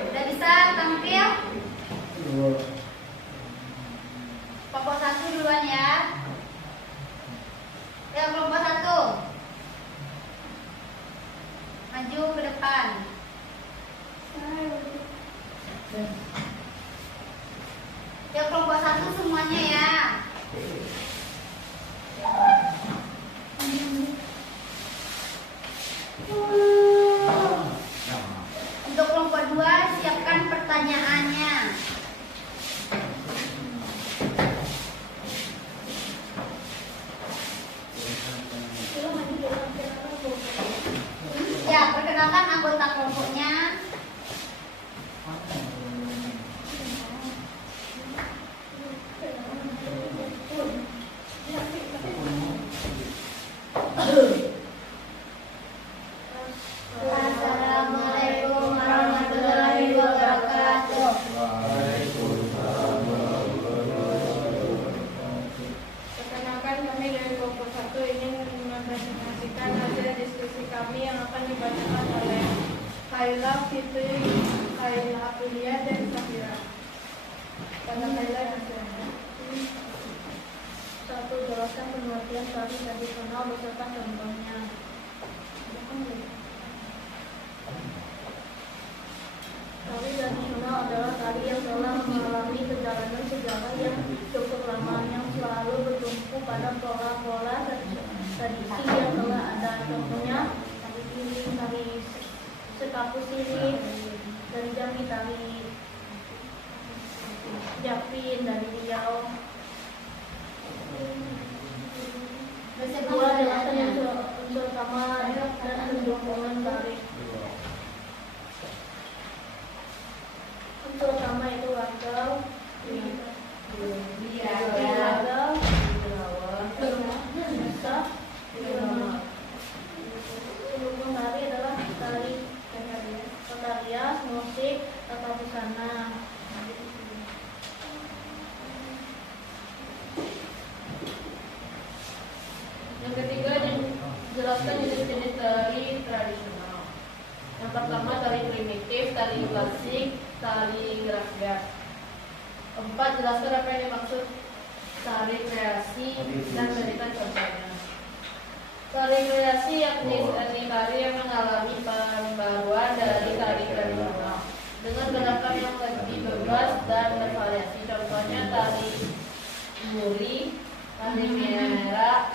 Udah bisa tampil? Kelompok 1 duluan ya. Ya, kelompok 1. Maju ke depan. Ya, kelompok 1 semuanya ya. Untuk kelompok 2 siapkan pertanyaannya. Ya, perkenalkan anggota kelompoknya. tari yang telah mengalami perjalanan sejarah yang cukup lama, yang selalu bertumpu pada pola-pola tradisi yang telah ada. Contohnya tari piring, tari sekapu sirih, dari Jambi, tari Japin dari Riau. Kedua adalah unsur kamar dan hubungan tari. Unsur utama itu ragam, ragam, pendukung tari adalah tari tata rias, musik, tata busana. Yang ketiga, jelaskan jenis-jenis tari tradisional. Yang pertama, tari primitif, tari klasik, tari rakyat. Keempat, jelaskan apa yang dimaksud tari kreasi dan berikan contohnya. Tari kreasi yakni seni tari yang mengalami pembaruan dari tari tradisional dengan gerakan yang lebih bebas dan bervariasi. Contohnya tari muri, tari merah,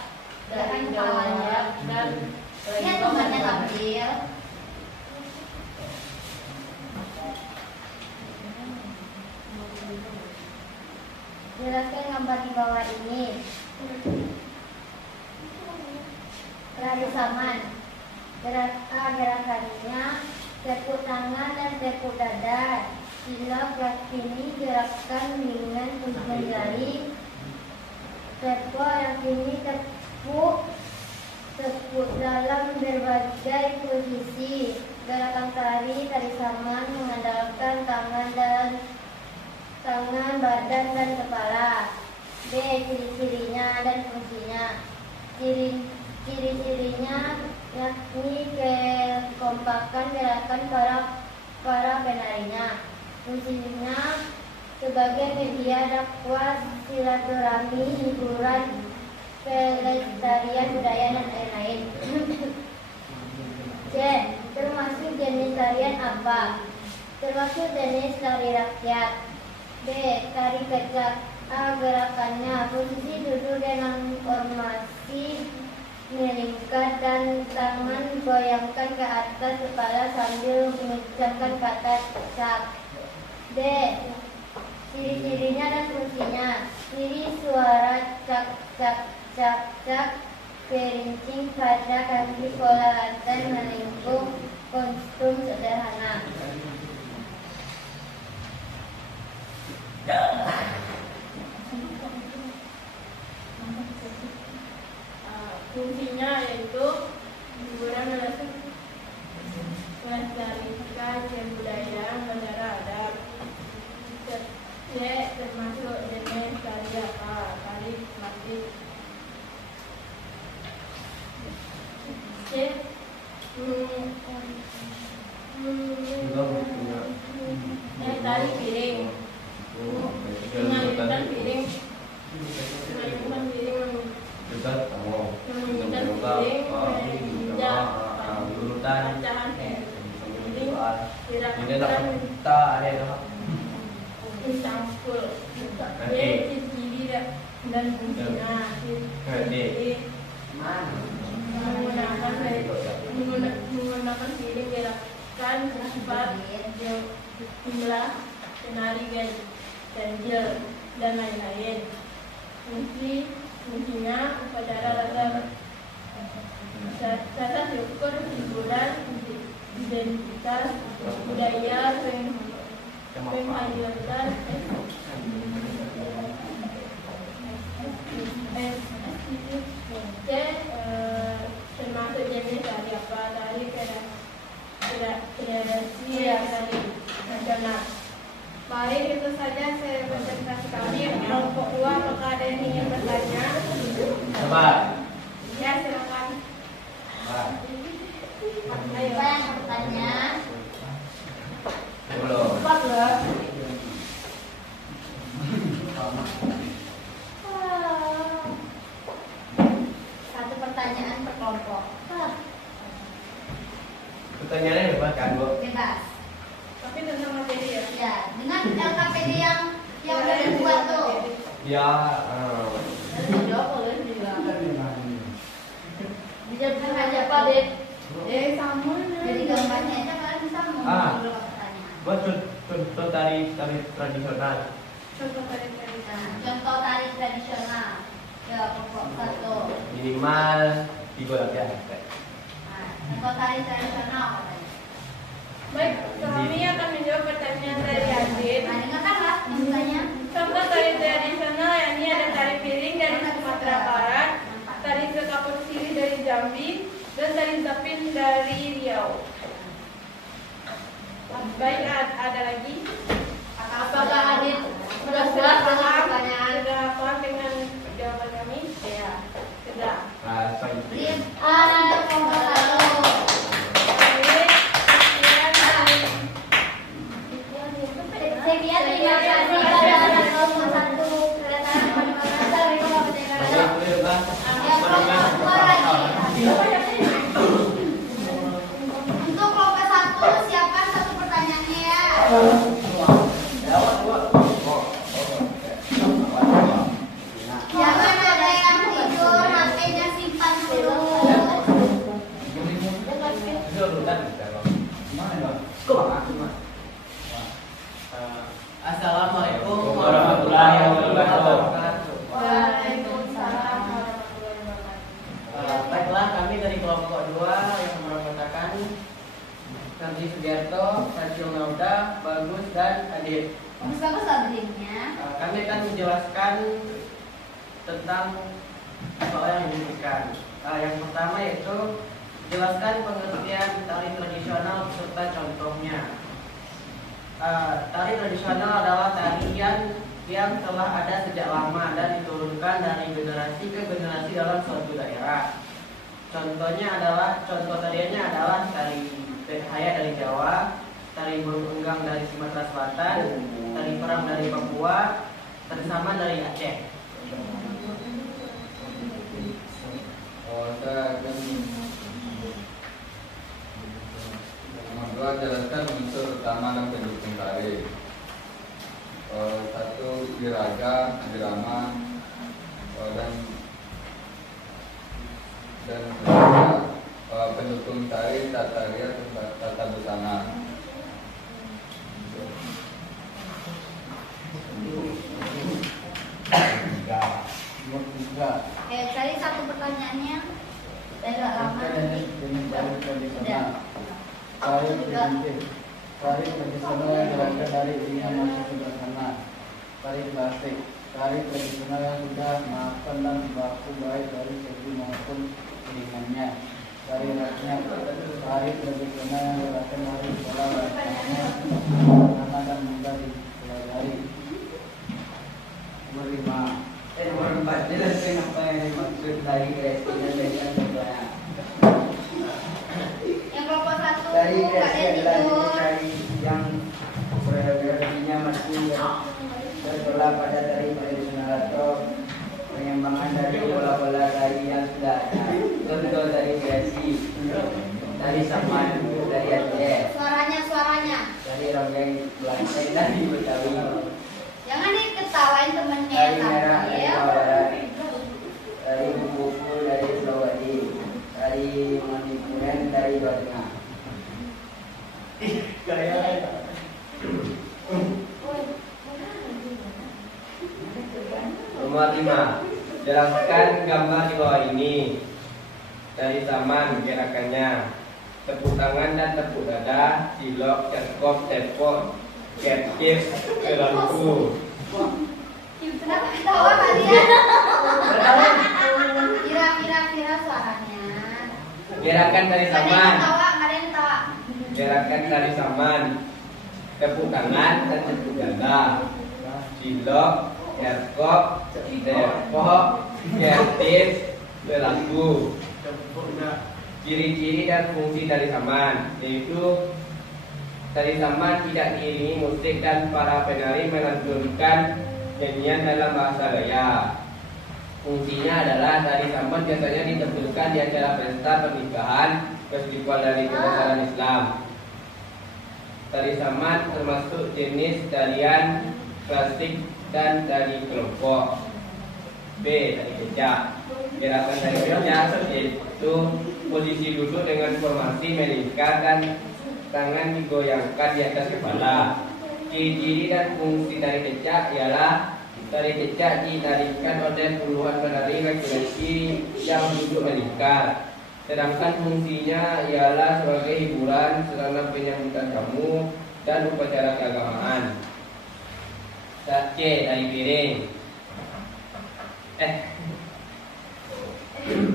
dari Jawa dan Lihat gambarnya tampil. Jelaskan gambar di bawah ini. Tari saman. Gerakannya tepuk tangan dan tepuk dada. Sila ini gerakan dengan tujuan jari. Tepuk yang ini tepuk dalam berbagai posisi. Gerakan tari saman mengandalkan tangan, badan, dan kepala. B. Ciri-cirinya dan fungsinya. Ciri-cirinya yakni kekompakan gerakan para penarinya. Fungsinya sebagai media dakwah, silaturahmi, hiburan, pelestarian budaya dan lain-lain. C. Termasuk jenis tarian apa? Termasuk jenis tari rakyat. B. Tari kecak. A. Gerakannya posisi duduk dengan formasi melingkar dan tangan goyangkan ke atas kepala sambil mengucapkan kata cak. D. Ciri-cirinya dan fungsinya. Ciri suara cak cak cak cak, kerincing pada kaki, pola lantai melengkung, kostum sederhana. Fungsinya yaitu hiburan melestarikan budaya negara adat. C. Termasuk jenis tari apa? Tari batik. C. Tari piring. Menyanyikan piring. Menyanyikan piring. Menyanyikan piring. Menginjak. Pecahan piring. Gerakan campur. D. Ciri dan fungsinya. Menggunakan piring gerakan sifat jumlah penari ganjil dan lain-lain. Fungsinya upacara rasa syukur, hiburan, identitas budaya, penghayatan, C. Termasuk jenis tari apa? Tari kreasi, tari nasional. Baik, itu saja saya presentasi kami. Kelompok 2, apakah ada yang ingin bertanya? Sabar. Ya, silakan. Ayo. Siapa yang bertanya? Belum. Cepat loh. Satu pertanyaan per kelompok. Pertanyaannya bebas kan, Bu? Bebas. Tapi tentang materi ya. Ya, dengan Yang udah dibuat tuh. Ya, Jawab boleh juga. Dijawab aja Pak Dek. Sama. Jadi gambarnya aja kalian bisa mau jawab pertanyaan. buat contoh tari tradisional. Contoh tadi tadi. Nah, contoh tari tradisional. Ya, pokok satu. Minimal 3 latihan. Nah, contoh tari tradisional katanya. Baik, kami akan menjawab pertanyaan dari Adit. Nah, dengarkanlah maksudnya. Contoh tari tradisional yakni ada tari piring dari Sumatera Barat, tari sekapur siri dari Jambi, dan tari zapin dari Riau. Baik, ada lagi? Apakah Adit sudah puas Sudah dengan paham? pertanyaan? Sudah paham dengan jawaban kami? Ya. Sudah. Lihat kelompok satu. Baik, sekian dari Sekian terima kasih kepada kelompok satu. Assalamualaikum warahmatullahi wabarakatuh. Ya, kelompok dua lagi. Untuk kelompok satu siapkan satu pertanyaannya ya. Jangan ada yang tidur, HP-nya simpan dulu. Assalamualaikum Warahmatullahi wabarakatuh. Waalaikumsalam warahmatullahi wabarakatuh. Baiklah, kami dari kelompok 2 yang mengatakan Nanti Sugiarto, Sadio Nauda, Bagus, dan Adit. Bagus-bagus lah belinya. Kami akan menjelaskan tentang soal yang diberikan. Yang pertama yaitu jelaskan pengertian tari tradisional serta contohnya. Tari tradisional adalah tarian yang telah ada sejak lama dan diturunkan dari generasi ke generasi dalam suatu daerah. Contoh tariannya adalah tari Haya dari Jawa, tari burung enggang dari Sumatera Selatan, tari perang dari Papua, tari saman dari Aceh. Saya akan jelaskan unsur utama dan pendukung tari. Satu, iraga, irama, dan kedua, pendukung tari, tata rias, tata busana. Oke, cari satu pertanyaannya. Saya nggak lama. Sudah. Tari primitif, tari tradisional yang berasal dari dunia masih sederhana. Tari klasik, tari tradisional yang sudah makan dan baku baik dari segi maupun ringannya. Tari rakyat, tari tradisional yang berasal dari pola latihannya sederhana dan mudah dipelajari. Nomor 5. Nomor 4, jelaskan apa yang dimaksud dari kreasi dan dengan budaya. Yang kelompok satu Dari kreasi kalian adalah tidur. jenis tari yang koreografinya masih bertolak pada tari tradisional atau pengembangan dari pola-pola tari yang sudah ada. Contoh tari kreasi, tari saman dari Aceh, Suaranya. tari ronggeng Belanda dari Betawi, Jangan diketawain temennya tari ya merah tadi dari ya. Jawa Barat, tari kupu-kupu dari Sulawesi, tari Manipuren dari Jawa Tengah. Nomor 5. Jelaskan gambar di bawah ini. Tari saman gerakannya, tepuk tangan dan tepuk dada, silok, cerkop, tepok, kerkip, kelampu. Kenapa ketawa kalian? Kira suaranya. Gerakan tari Nggak ada yang saman. ketawa, nggak ada yang ketawa. Gerakan tari saman, tepuk tangan dan tepuk dada, silok, kerkop, tepok, kerkip, kelampu. Ciri-ciri dan fungsi tari saman yaitu tari saman tidak diiringi musik dan para penari melantunkan nyanyian dalam bahasa Gaya. Fungsinya adalah tari saman biasanya ditampilkan di acara pesta pernikahan, festival dari kebesaran Islam. Tari saman termasuk jenis tarian plastik, dan dari kelompok. B. Tari kecak. Gerakan tari kecak yaitu posisi duduk dengan formasi melingkar dan tangan digoyangkan di atas kepala. Ciri-ciri dan fungsi tari kecak ialah tari kecak ditarikan oleh puluhan penari laki-laki yang duduk melingkar. Sedangkan fungsinya ialah sebagai hiburan, sarana penyambutan tamu, dan upacara keagamaan. C. Tari piring.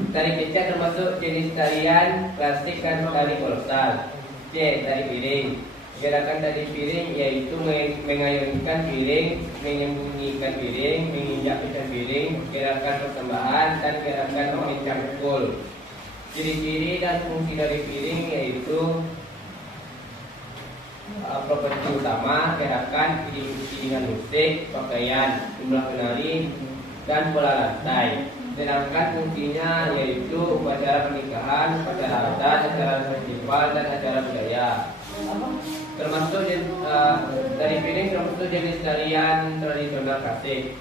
Tari kecak termasuk jenis tarian klasik dan tari kolosal. C. Tari piring. Gerakan tari piring yaitu mengayunkan piring, menyembunyikan piring, menginjak-injak piring, gerakan persembahan, dan gerakan mencangkul. Ciri-ciri dan fungsi dari piring yaitu properti utama, gerakan, iringan musik, pakaian, jumlah penari, dan pola lantai. Sedangkan fungsinya yaitu upacara pernikahan, upacara adat, acara festival, dan acara budaya. Termasuk dari piring termasuk jenis tarian tradisional klasik.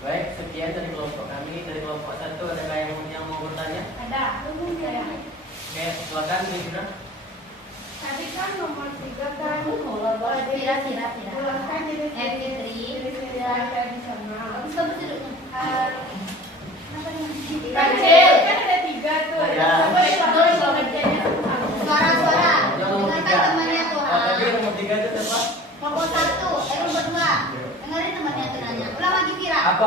Baik, sekian dari kelompok kami. Dari kelompok 1 ada yang mau bertanya? Ada. Oke, silakan Ibu. Tadi kan nomor 3 kan Tidak. ulaskan jenis Fitri. jenis tari tradisional. Kecil. Kan ada 3 tuh. Ya. Suara-suara. Nomor Dengarkan 3. temannya tuh. Tadi nomor 3 itu siapa? Nomor 1, nomor 2. Dengerin temannya tuh nanya. Ulang lagi Vira. Apa?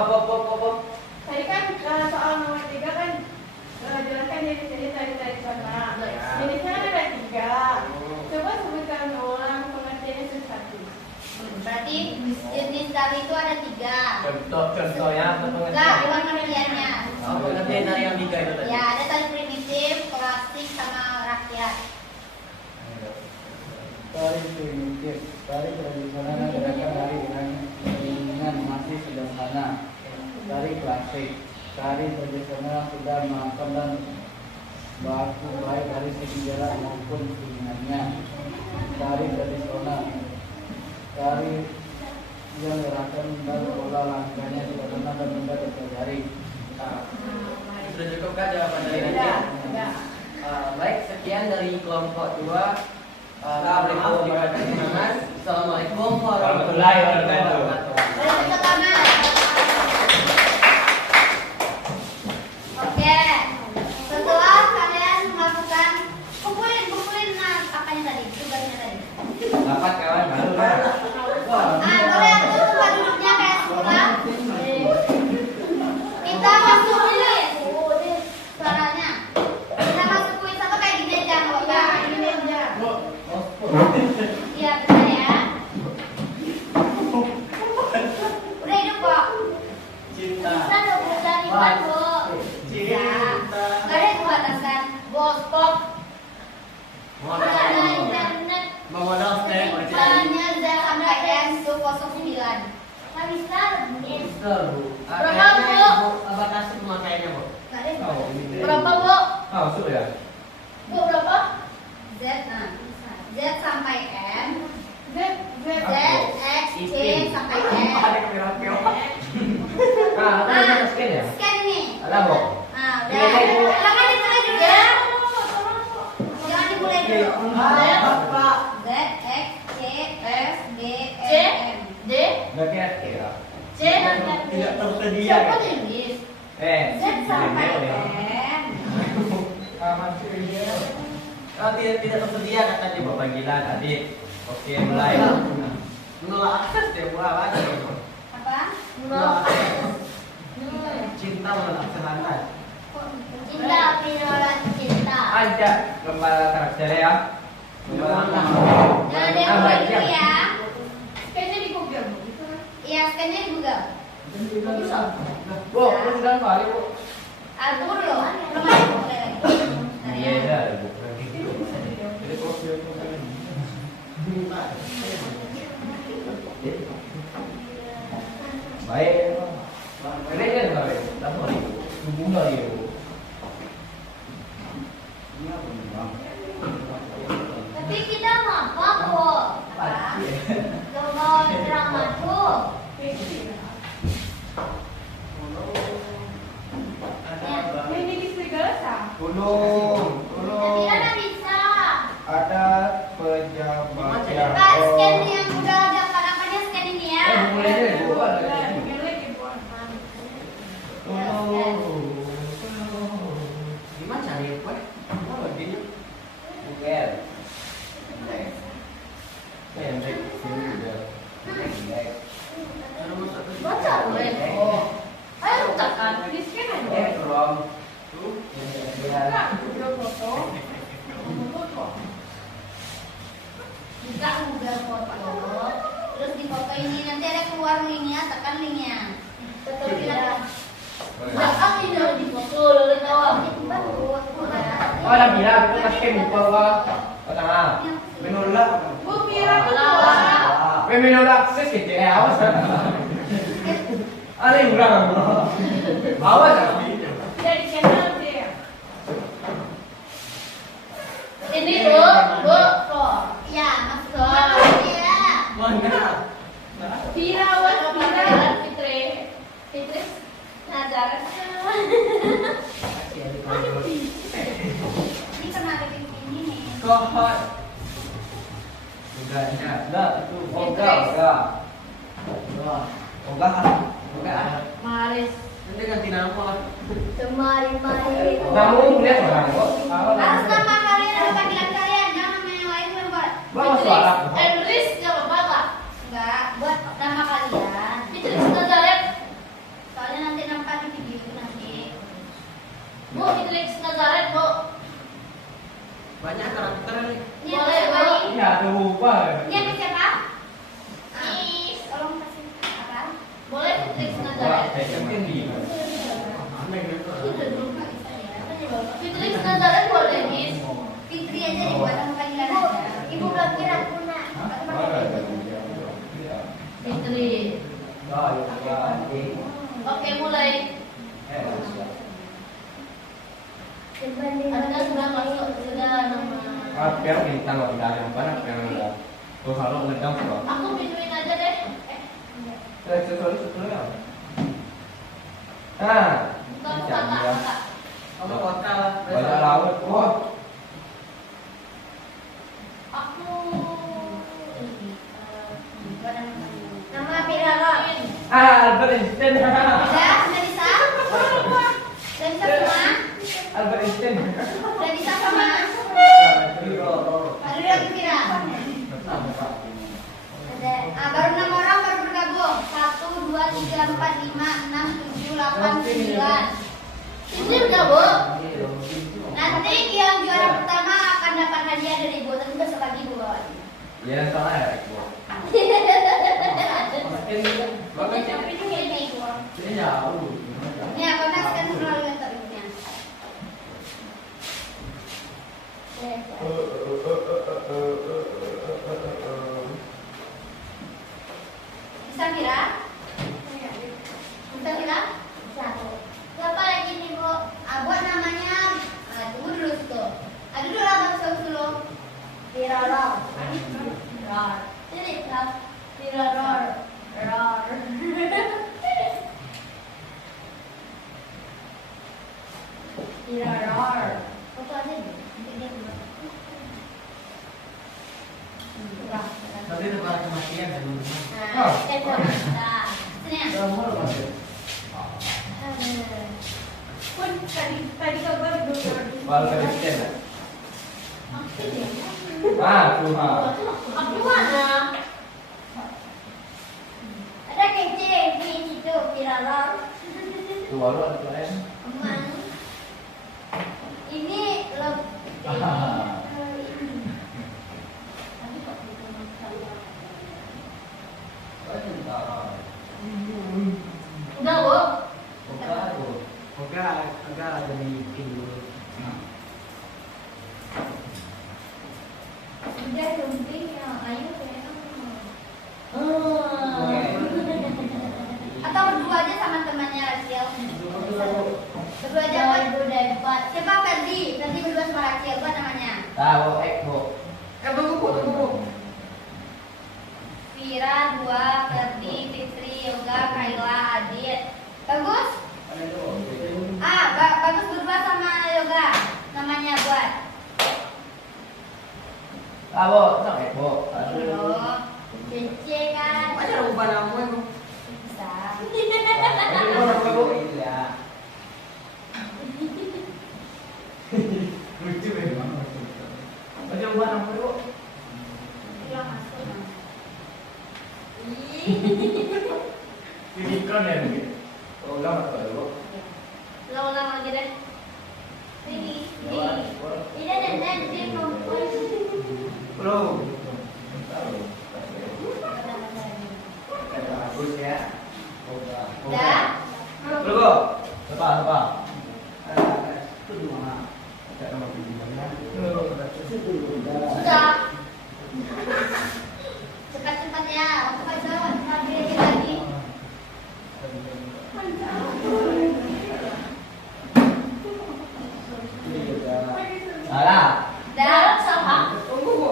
Tadi kan soal nomor 3 kan jelaskan jenis-jenis tari tradisional. Jenisnya kan ada 3. Coba sebutkan ulang pengertiannya satu-satu. Berarti jenis tari itu ada 3. Contohnya apa Enggak, pengertian? ulang pengertiannya. Oh, pengertian dari yang 3 itu tadi. Ya, ada tari primitif, klasik, sama rakyat. Tari primitif, tari tradisional dan gerakan tari dengan masih sederhana. Tari klasik, tari tradisional sudah makan dan baku baik dari segi jarak maupun iringannya. Tari tradisional, tari yang gerakan dan pola langkahnya sederhana dan mudah dipelajari. Sudah cukup kan jawaban dari Nadia? Baik, sekian dari kelompok 2. Assalamualaikum warahmatullahi wabarakatuh. Assalamualaikum warahmatullahi wabarakatuh. Tepuk tangan. Oke. Setelah kalian melakukan kumpulin apanya tadi? Tugasnya tadi. Dapat kawan baru kan? Boleh tuh tempat duduknya kayak sekolah. Kita masuk dulu. Suaranya. Kita masuk kuis apa kayak gini aja, nggak apa-apa. Iya benar ya. Udah hidup kok. Cinta. Bisa dong dari Bu. Bisa. Gak ada yang membatasan. Bospok. Ada internet. Memodal step aja. Hanya sampai M209. Nggak bisa. Mister, Bu. Berapa, Bu? Batasi pemakaiannya, Bu. Nggak ada. Berapa Bu? Masuk ya? Bu berapa? Z, nah. Z sampai M. Z, X, C sampai M. Ada kamera pio. Nah, ada scan ya? Scan nih. Ada, Bu. Nah, udah. Iya, iya, Bu. Jangan dimulai dulu ya. Jangan dimulai dulu. Pak. Z, X, C, S, D, C, M. D, Udah kira-kira. C, Tidak tersedia. Siapa kan? tulis? Z Z sampai ya. M. Oh, tidak tersedia katanya Bapak Gila tadi. Oke, mulai. Menolak akses ya, Bu. Apa? Apa? Menolak akses. Cinta menolak kesenangan. Cinta, pinolak cinta. Aja kepala karakter ya. Jangan ada yang mulai dulu ya. kayaknya di Google. Iya, scan-nya di Google. Bisa. Bu, lu sudah kali, Bu. Tunggu dulu. Belum ada yang mulai lagi. Bentar Iya, ya. ada, Bu. Baik. Ini kan baik. Lapor ibu. Hubung dari ibu. Tapi kita ngapa kok? Apa? Nomor Fiksi. Ada Ini di segala sah. Tolong, Tidak ada bisa. ada pejabat yang Pak, scan yang udah ada apa-apanya scan ini ya. mulai deh, gua ada Nah, di sini. ini lagi buat. gimana cari kue? Mau lagi? Google. Pendek. Sini udah. Baca boleh. Ayo tekan. Di scan aja. From. Enggak, udah foto. Buka Google Foto. Terus di foto ini nanti ada keluar linknya, tekan linknya. Betul tidak? Belakang ini udah di foto, lalu tahu. Oh, ada bilang itu pasti buka ke tengah. Menolak. Bu Mira tuh Menolak akses gitu ya, awas. Ada yang bilang, awas. dari channel dia. Ini bu, ya masuk. Ya. Mana? Vira was Vira Fitri. Fitri Nazar. Ini kena pimpin ini nih. Kohot. Bukannya. Enggak, itu enggak. Enggak. Maris. Nanti ganti nama. Mari. Kamu lihat orang kok. Harus nama kalian atau panggilan kalian, jangan nama yang lain buat. Bawa suara. Enris nggak apa-apa nggak? Enggak, buat nama kalian. Fitri Nazaret. Soalnya nanti nampak di video itu nanti. Bu, Fitri Nazaret, Bu. Banyak karakter nih. Ini boleh, Bu. Iya, ada lupa. Ini apa siapa? Is, tolong kasih apa? Boleh Fitri Nazaret. Fitri Nazaret boleh, Is. Fitri aja dibuat nama panggilan aja. Ibu belum kira Kuna. Fitri. Oke, mulai. Anda sudah masuk, sudah nama. Biar bintang nggak ada yang banyak yang ada. Tuh kalau ngedang kok. Aku pinduin aja deh. Sesuatu ya. Nah, Bukan kata. kamu kota lah. Banyak laut. Wah, Aku nama Pirara. Albert Einstein. Sudah bisa? Sudah bisa semua? Albert Einstein. Sudah bisa semua? Ada lagi Pira? Ada. Baru 6 orang baru bergabung. 1, 2, 3, 4, 5, 6, 7, 8, 9. Ini udah, Bu. Nanti yang juara pertama akan dapat hadiah dari Ibu. Tapi besok pagi Ibu bawa. Ya salah ya. Ini jauh. Ini aku naskan melalui kantor ibunya. Bisa Mira? Bisa Mira? Bisa. Siapa lagi nih Bu? Buat namanya. Tunggu dulu tuh. Aduh dulu lah baru dulu. Mira Ror. Ini Ror. Mira Ror. Ror. Mira Ror. Foto aja deh. Nanti dia buat. Tapi tempat kematian dan Nah, nah, sini ya. Pun tadi kabar dulu. Albert Einstein. Aku mana? Ada kece di situ, Piralor. Tuh baru ada lain. Emang. Ini udah, Bu? Oke, agak ada di pinggir. Udah dumping ya, ayo enak. Atau berdua aja sama temannya Rachel. Berdua aja buat. Siapa Ferdi? Ferdi berdua sama Rachel, apa namanya? Tahu, Bu. Tunggu. Vira 2, Ferdi Yoga, Kaila, Adit. Bagus? Bagus berubah sama Yoga. Namanya buat. Abo, sakit, Bo. Aduh. Cece kan. Aja rubah nama itu. Bisa. Ayo rubah nama, Bo. Iya. Lucu memang. Aja rubah nama, Bo. Hilang masuk. Ini kan ya, oh, ulang apa dulu? Ulang lagi deh. Ini. Ini dan dia perempuan. Belum. Bagus ya. Dah. Belum. Apa? Itu di mana? Ada nama pinjamannya. Sudah. Cepat-cepat ya. Cepat jawab. Lagi. Salah. Dah. Sama. Tunggu, Bu.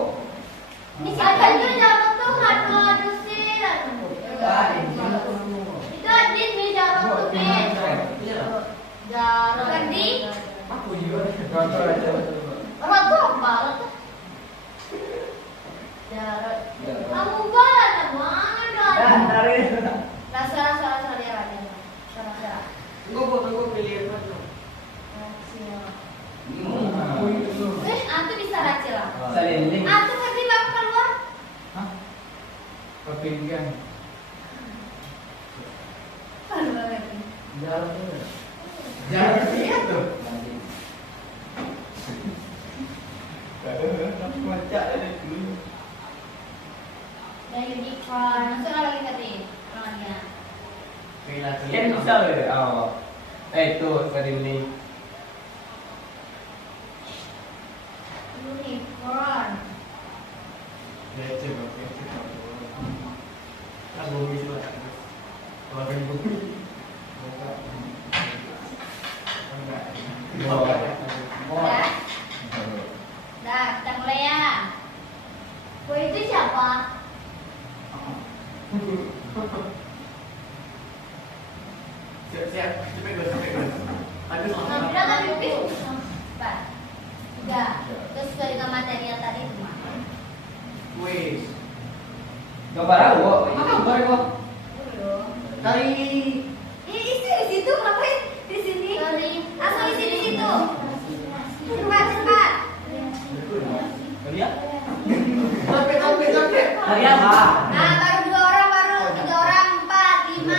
Ini siapa itu jawab tuh? Aduh sih. Itu Adit nih jawab tuh nih. Ganti. Aku juga. Contoh aja. Orang tuh apa? Jarot. Kamu banget mana? Dari. Suara dia aja. Suara. Tunggu pilihan mana? Antu bisa racil lah. Saliling. Antu kasih bapak keluar. Hah? Kepinggan. Keluar lagi. Jalan dia tuh. Baca dari dulu. Dan unicorn. Masuk lagi tadi. Orangnya. Kan bisa loh. Oh. Itu saliling. Unicorn. Dah, kita mulai ya. Boy itu siapa? Siap, cepet gue. Aduh, Nabila kan pipis. Cepat. 3. Terus sesuai dengan materi yang tadi itu mah. wis. Gambar aku. Apa gambar aku? Dari Isi di situ ngapain? Di sini. Langsung isi di situ. Cepat. ya? Sampai. Dari apa? Nah, baru 2 orang, baru 3 orang, 4, 5.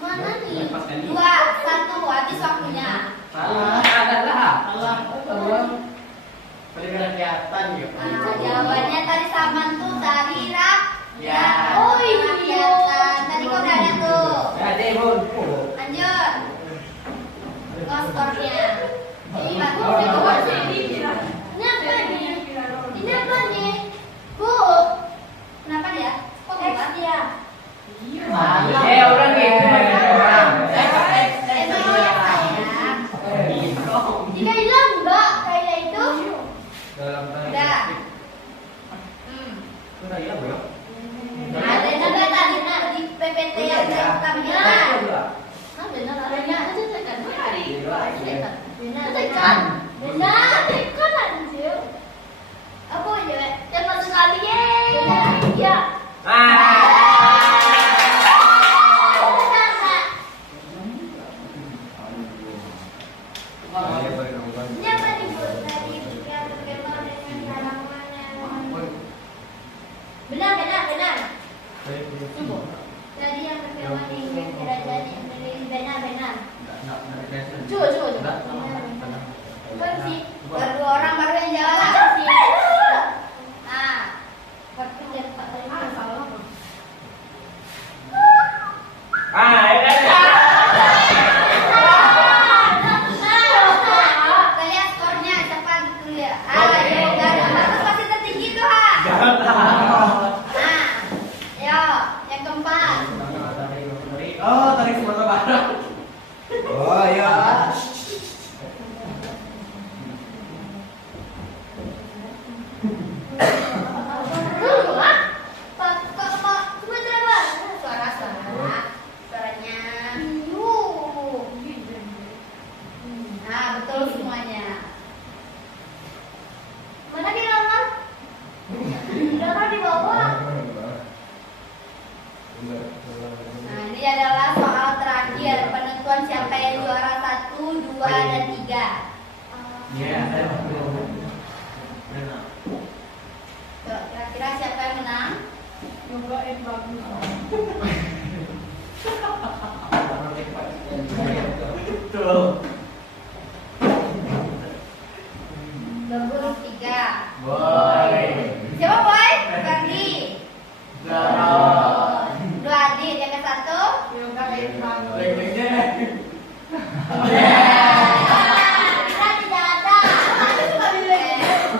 Mana nih? 2, 1, habis waktunya. Salah. Paling kelihatan ya. Nah, jawabannya tadi sama tuh tadi Ya. Oh iya. Tadi kau udah ada tuh. Ada Bun. Lanjut. Skornya. Ini apa nih? Bu. Kenapa dia? Kok X dia? Orang gitu orang. Jika hilang enggak kayak itu? Dalam Udah. Udah ya, Bro. Ada juga tadi di PPT yang pertama. Nah, benar. Benar, tekan anjir. Apa aja, Wek? Cepat sekali, ya. Ini apa nih, Bu? Tadi yang berkembang dengan cara mana? Benar. Tadi yang berkembang dengan kerajaan yang benar. Coba. Baru sih. Baru 2 orang baru yang jalan sih. Nah, waktu dia tak terima salah. Kalian skornya cepat gitu ya. Ayo, bagus pasti tertinggi tuh, ha. Nah, ayo, yang keempat. Oh, tarik Sumatera Barat. Oh, ya. baik bagus. Betul. Gabung 3. Boy. Siapa boy? Ferdi. Garon. Dua Adit. Yang ke satu? Yoga baik bagus. Leng-lengnya. Kita tidak ada.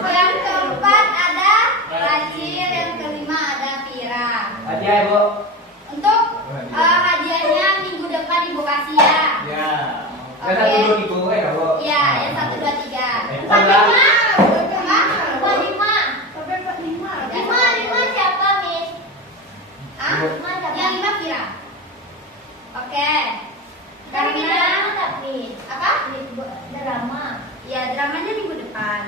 Yang keempat ada Rajin. Yang kelima ada Vira. Hadiah Ibu. Untuk hadiahnya minggu depan Ibu kasih ya. Ya. Yang satu dulu di Bu, Bu. Iya, yang 1, 2, 3. Salah. Lima siapa, Miss? Ah? Yang 5 Vira. Oke. Tapi Karena drama tapi apa? drama. Ya, dramanya minggu depan.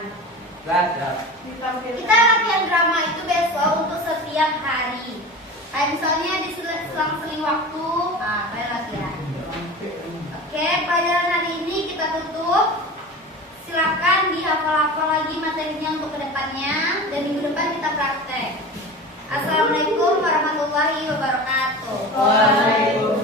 Ditampilkan. Kita latihan drama itu besok untuk setiap hari. Kayak misalnya di selang-seling waktu, kalian latihan. Oke, pelajaran hari ini kita tutup. Silakan dihafal-hafal lagi materinya untuk kedepannya dan minggu depan kita praktek. Assalamualaikum warahmatullahi wabarakatuh. Waalaikumsalam.